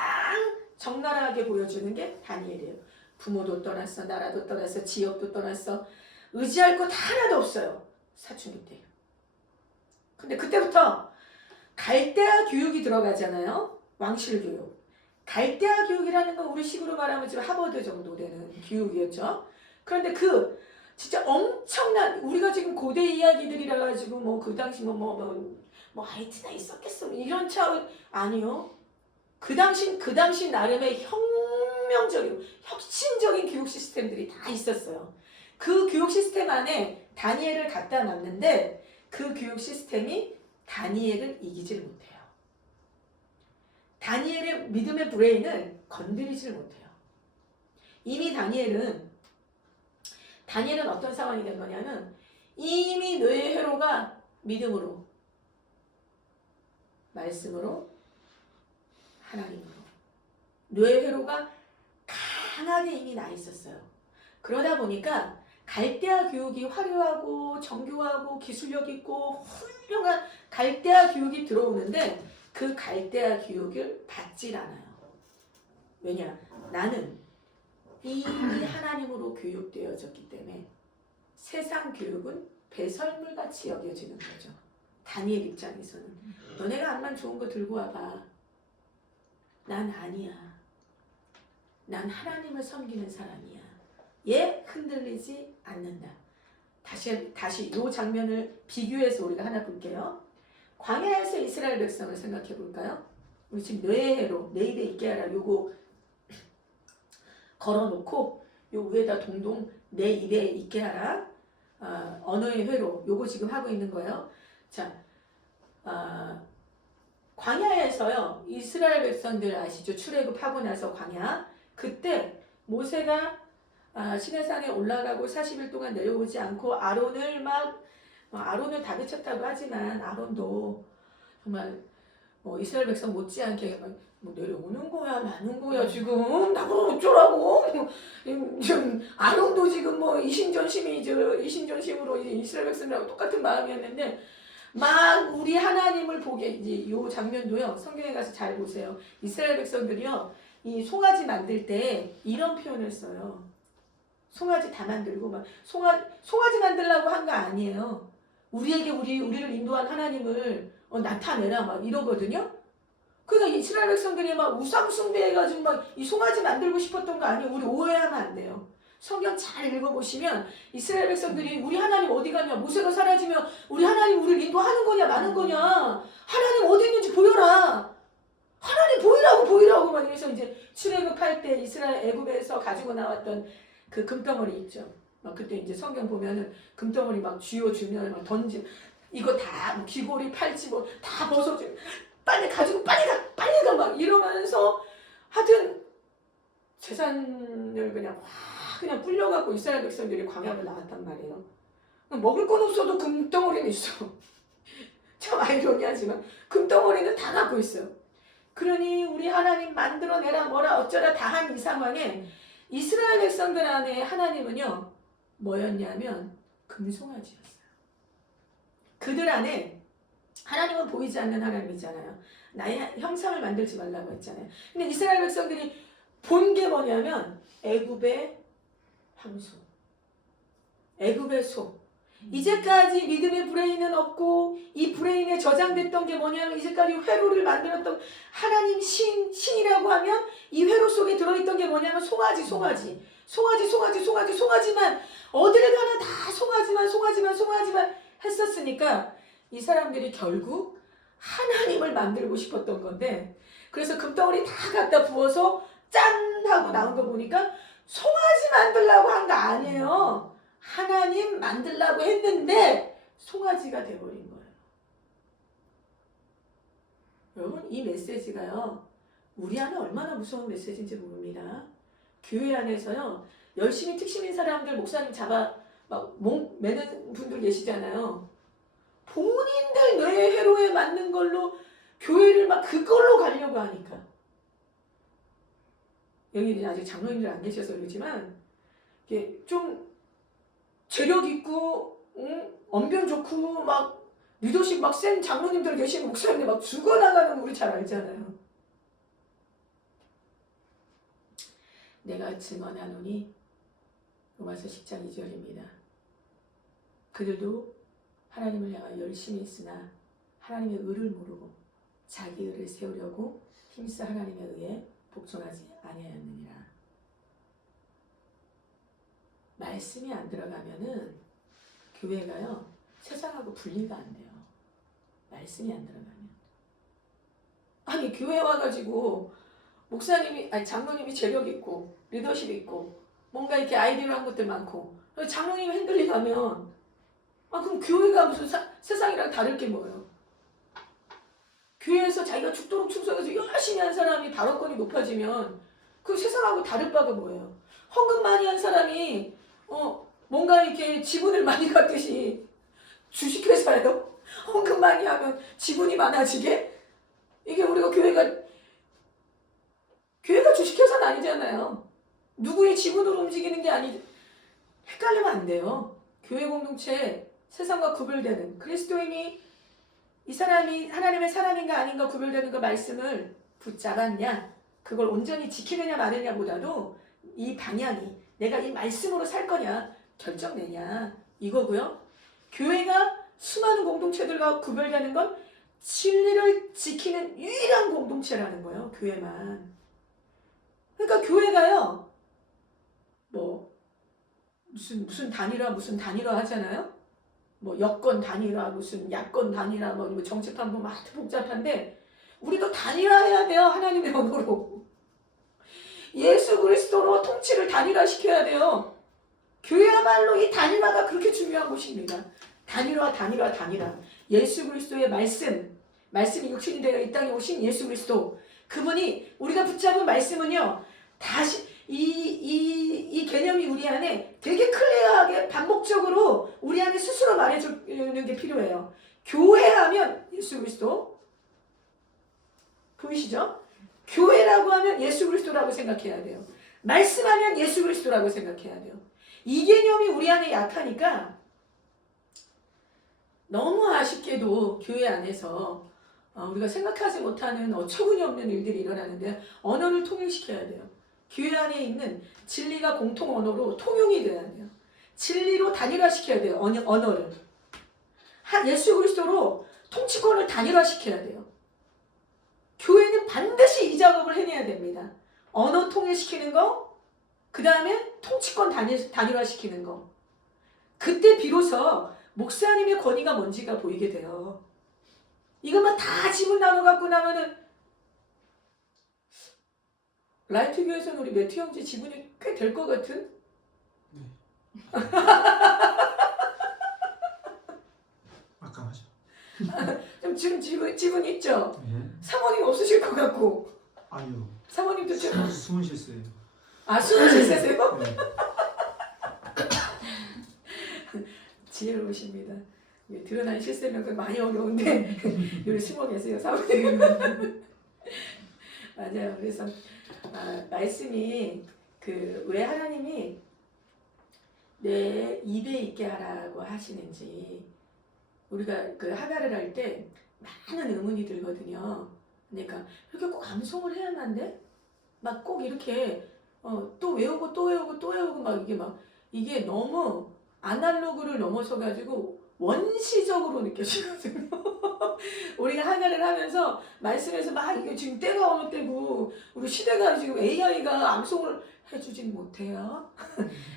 적나라하게 보여주는 게 다니엘이에요. 부모도 떠났어, 나라도 떠났어, 지역도 떠났어, 의지할 것 하나도 없어요. 사춘기 때. 근데 그때부터 갈대아 교육이 들어가잖아요. 왕실 교육. 갈대아 교육이라는 건 우리 식으로 말하면 지금 하버드 정도 되는 교육이었죠. 그런데 그 진짜 엄청난, 우리가 지금 고대 이야기들이라 가지고 뭐 그 당시 뭐 하이트나 있었겠어 이런 차원 아니요. 그 당시 나름의 혁명적인 혁신적인 교육 시스템들이 다 있었어요. 그 교육 시스템 안에 다니엘을 갖다 놨는데 그 교육 시스템이 다니엘을 이기질 못해요. 다니엘의 믿음의 브레인을 건드리질 못해요. 이미 다니엘은 어떤 상황이 된 거냐면 이미 뇌의 회로가 믿음으로, 말씀으로, 하나님으로 뇌의 회로가 강하게 이미 나 있었어요. 그러다 보니까 갈대아 교육이 화려하고 정교하고 기술력 있고 훌륭한 갈대아 교육이 들어오는데 그 갈대아 교육을 받질 않아요. 왜냐? 나는 이미 하나님으로 교육되어졌기 때문에 세상 교육은 배설물같이 여겨지는 거죠. 다니엘 입장에서는 너네가 암만 좋은 거 들고 와봐. 난 아니야. 난 하나님을 섬기는 사람이야. 얘 흔들리지 않는다. 다시 이 장면을 비교해서 우리가 하나 볼게요. 광야에서 이스라엘 백성을 생각해 볼까요? 우리 지금 뇌로 내 입에 있게 하라 요거 걸어놓고 요 위에다 동동 내 입에 있게 하라. 언어의 회로 요거 지금 하고 있는 거예요. 자, 광야에서요 이스라엘 백성들 아시죠? 출애굽하고 나서 광야 그때 모세가 시내산에 올라가고 40일 동안 내려오지 않고 아론을 다그쳤다고 하지만 아론도 정말 이스라엘 백성 못지않게 뭐 내려오는 거야 마는 거야 지금 나보고 어쩌라고 지금 아론도 지금 뭐 이신전심으로 이스라엘 백성들하고 똑같은 마음이었는데 막 우리 하나님을 보게 이제 요 장면도요 성경에 가서 잘 보세요. 이스라엘 백성들이요 이 송아지 만들 때 이런 표현을 써요. 송아지 다 만들고 막 송아지 만들라고 한 거 아니에요. 우리를 인도한 하나님을 나타내라 막 이러거든요. 그러니까 이스라엘 백성들이 막 우상 숭배해가지고 막 이 송아지 만들고 싶었던 거 아니에요. 우리 오해하면 안 돼요. 성경 잘 읽어보시면 이스라엘 백성들이 우리 하나님 어디 갔냐 모세가 사라지면 우리 하나님 우리를 인도하는 거냐 마는 거냐 하나님 어디 있는지 보여라 하나님 보이라고 막 이래서 이제 출애굽할 때 이스라엘 애굽에서 가지고 나왔던 그 금덩어리 있죠. 막 그때 이제 성경 보면은 금덩어리 막 쥐어주면 막 던지 이거 다 귀고리 팔찌 뭐 다 벗어주면 빨리 가지고 빨리 가 막 이러면서 하여튼 재산을 그냥 불려갖고 이스라엘 백성들이 광야로 나왔단 말이에요. 먹을 건 없어도 금덩어리는 있어. 참 아이러니하지만 금덩어리는 다 갖고 있어요. 그러니 우리 하나님 만들어내라 뭐라 어쩌라 다 한 이 상황에 이스라엘 백성들 안에 하나님은요 뭐였냐면 금송아지였어요. 그들 안에 하나님은 보이지 않는 하나님이잖아요. 나의 형상을 만들지 말라고 했잖아요. 근데 이스라엘 백성들이 본 게 뭐냐면 애굽의 황소, 애굽의 소. 이제까지 믿음의 브레인은 없고 이 브레인에 저장됐던 게 뭐냐면 이제까지 회로를 만들었던 하나님 신이라고 하면 이 회로 속에 들어있던 게 뭐냐면 송아지만 어디를 가나 다 송아지만 했었으니까 이 사람들이 결국 하나님을 만들고 싶었던 건데 그래서 금덩어리 다 갖다 부어서 짠 하고 나온 거 보니까 송아지 만들려고 한 거 아니에요. 하나님 만들려고 했는데 송아지가 돼버린 거예요. 여러분 이 메시지가요 우리 안에 얼마나 무서운 메시지인지 모릅니다. 교회 안에서요 열심히 특심인 사람들 목사님 잡아 막 목 매는 분들 계시잖아요. 본인들 뇌 회로에 맞는 걸로 교회를 막 그걸로 가려고 하니까. 여기 아직 장로님들 안 계셔서 그러지만 이게 좀 재력 있고 언변 좋고 막 리더십 막 센 장로님들 계신 목사님들 막 죽어나가는 거 우리 잘 알잖아요. 내가 증언하노니 로마서 10장 2절입니다. 그들도 하나님을 향하여 열심히 했으나 하나님의 의를 모르고 자기 의를 세우려고 힘써 하나님의 의에 복종하지 아니하였느니라. 말씀이 안 들어가면은 교회가요 세상하고 분리가 안 돼요. 말씀이 안 들어가면. 아니 교회 와가지고 목사님이 아니 장로님이 재력 있고 리더십 있고 뭔가 이렇게 아이디어를 한 것들 많고 장로님이 흔들리면 그럼 교회가 무슨 세상이랑 다를 게 뭐예요? 교회에서 자기가 죽도록 충성해서 열심히 한 사람이 발언권이 높아지면 그 세상하고 다를 바가 뭐예요? 헌금 많이 한 사람이 뭔가 이렇게 지분을 많이 갖듯이 주식회사예요? 헌금 많이 하면 지분이 많아지게? 이게 우리가 교회가 주식회사는 아니잖아요. 누구의 지분으로 움직이는 게 아니죠. 헷갈리면 안 돼요. 교회 공동체 세상과 구별되는 그리스도인이 이 사람이 하나님의 사람인가 아닌가 구별되는 그 말씀을 붙잡았냐 그걸 온전히 지키느냐 마느냐보다도 이 방향이 내가 이 말씀으로 살 거냐 결정되냐 이거고요. 교회가 수많은 공동체들과 구별되는 건 진리를 지키는 유일한 공동체라는 거예요. 교회만. 그러니까 교회가요 뭐 무슨 단일화 하잖아요. 뭐 여권 단일화 무슨 야권 단일화 뭐 정치판 보면 아주 복잡한데 우리도 단일화해야 돼요. 하나님의 언어로 예수 그리스도로 통치를 단일화시켜야 돼요. 교회야말로 이 단일화가 그렇게 중요한 곳입니다. 단일화. 예수 그리스도의 말씀이 육신이 되어 이 땅에 오신 예수 그리스도 그분이 우리가 붙잡은 말씀은요 다시 이 개념이 우리 안에 되게 클리어하게 반복적으로 우리 안에 스스로 말해주는 게 필요해요. 교회하면 예수 그리스도 보이시죠? 교회라고 하면 예수 그리스도라고 생각해야 돼요. 말씀하면 예수 그리스도라고 생각해야 돼요. 이 개념이 우리 안에 약하니까 너무 아쉽게도 교회 안에서 우리가 생각하지 못하는 어처구니 없는 일들이 일어나는데 언어를 통일시켜야 돼요. 교회 안에 있는 진리가 공통 언어로 통용이 돼야 돼요. 진리로 단일화시켜야 돼요. 언어를. 예수 그리스도로 통치권을 단일화시켜야 돼요. 교회는 반드시 이 작업을 해내야 됩니다. 언어 통일시키는 거, 그 다음에 통치권 단일화시키는 거. 그때 비로소 목사님의 권위가 뭔지가 보이게 돼요. 이것만 다 지분 나눠 갖고 나면은 라이트 교회에서는 우리 매튜 형제 지분이 꽤 될 것 같은? 네. 막강하죠. 좀 지분 있죠? 네. 사모님 없으실 것 같고. 아니요. 사모님도 좀. 숨은 실수예요. 숨은 실세세요? 네. 지혜로우십니다. 드러난 실세면 많이 어려운데 여기 숨어 계세요, 사모님. 맞아요. 그래서 말씀이 왜 하나님이 내 입에 있게 하라고 하시는지 우리가 하가를 할 때 많은 의문이 들거든요. 그러니까 이렇게 꼭 암송을 해야만 돼? 막 꼭 이렇게 또 외우고 막 이게 너무 아날로그를 넘어서 가지고 원시적으로 느껴지거든요. 우리가 하가를 하면서 말씀에서 막 이게 지금 때가 어느 때고 우리 시대가 지금 AI가 암송을 해주진 못해요.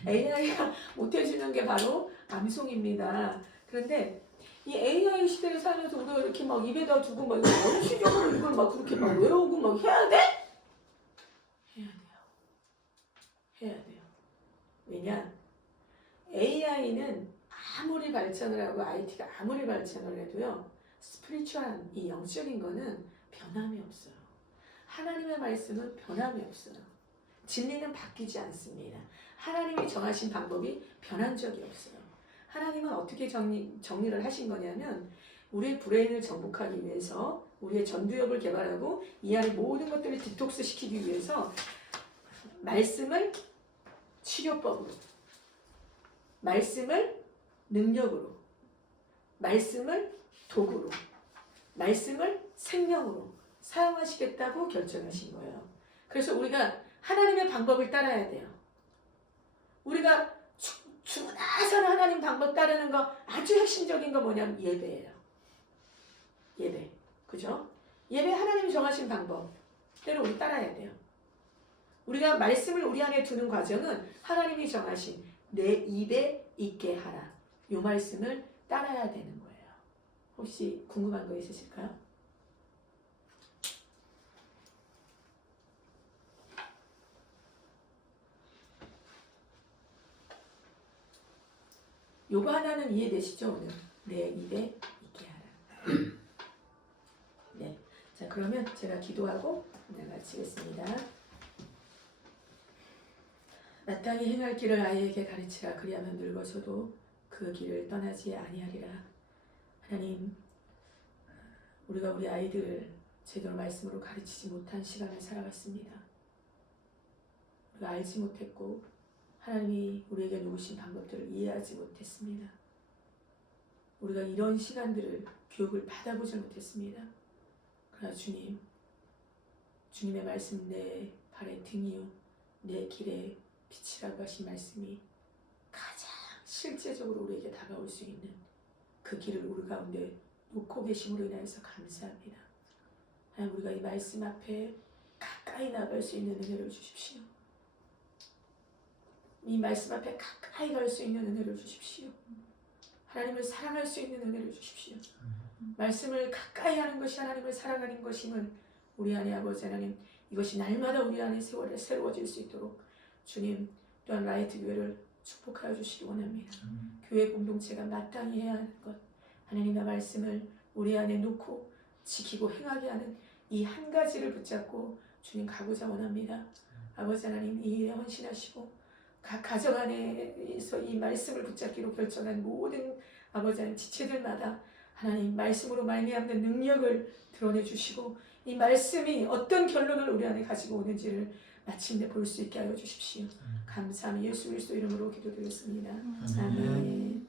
AI가 못해주는 게 바로 암송입니다. 그런데 이 AI 시대를 살면서 우리가 이렇게 막 입에다 두고 막 원시적으로 이걸 막 그렇게 막 외우고 막 해야 돼? 해야 돼요. 왜냐? AI는 아무리 발전을 하고 IT가 아무리 발전을 해도요. 스피리추얼한 이 영적인 거는 변함이 없어요. 하나님의 말씀은 변함이 없어요. 진리는 바뀌지 않습니다. 하나님이 정하신 방법이 변한 적이 없어요. 하나님은 어떻게 정리를 하신 거냐면 우리의 브레인을 정복하기 위해서 우리의 전두엽을 개발하고 이 안에 모든 것들을 디톡스 시키기 위해서 말씀을 치료법으로, 말씀을 능력으로, 말씀을 도구로, 말씀을 생명으로 사용하시겠다고 결정하신 거예요. 그래서 우리가 하나님의 방법을 따라야 돼요. 우리가 주나서나 하나님 방법 따르는 거 아주 핵심적인 거 뭐냐면 예배예요. 예배. 그죠? 예배 하나님이 정하신 방법대로 우리 따라야 돼요. 우리가 말씀을 우리 안에 두는 과정은 하나님이 정하신 내 입에 있게 하라. 이 말씀을 따라야 되는 거예요. 혹시 궁금한 거 있으실까요? 요거 하나는 이해되시죠? 오늘 내 입에 있게 하라. 네, 자 그러면 제가 기도하고 마치겠습니다. 마땅히 행할 길을 아이에게 가르치라. 그리하면 늙어서도 그 길을 떠나지 아니하리라. 하나님, 우리가 우리 아이들을 제대로 말씀으로 가르치지 못한 시간을 살아갔습니다. 우리가 알지 못했고 하나님이 우리에게 놓으신 방법들을 이해하지 못했습니다. 우리가 이런 시간들을 교육을 받아보지 못했습니다. 그러나 주님, 주님의 말씀 내 발의 등이요 내 길의 빛이라고 하신 말씀이 가장 실제적으로 우리에게 다가올 수 있는 그 길을 우리 가운데 놓고 계심으로 인하여서 감사합니다. 하나님, 우리가 이 말씀 앞에 가까이 나갈 수 있는 은혜를 주십시오. 이 말씀 앞에 가까이 갈 수 있는 은혜를 주십시오. 하나님을 사랑할 수 있는 은혜를 주십시오. 말씀을 가까이 하는 것이 하나님을 사랑하는 것임을 우리 안에 아버지 하나님, 이것이 날마다 우리 안에 새로워질 수 있도록 주님 또한 라이트 교회를 축복하여 주시기 원합니다. 교회 공동체가 마땅히 해야 하는 것, 하나님의 말씀을 우리 안에 놓고 지키고 행하게 하는 이 한 가지를 붙잡고 주님 가고자 원합니다. 아버지 하나님, 이 일에 헌신하시고 각 가정 안에서 이 말씀을 붙잡기로 결정한 모든 아버지 하나님 지체들마다 하나님 말씀으로 말미암는 능력을 드러내 주시고 이 말씀이 어떤 결론을 우리 안에 가지고 오는지를 마침내 볼 수 있게 하여 주십시오. 감사합니다. 예수 그리스도 이름으로 기도드렸습니다. 아멘.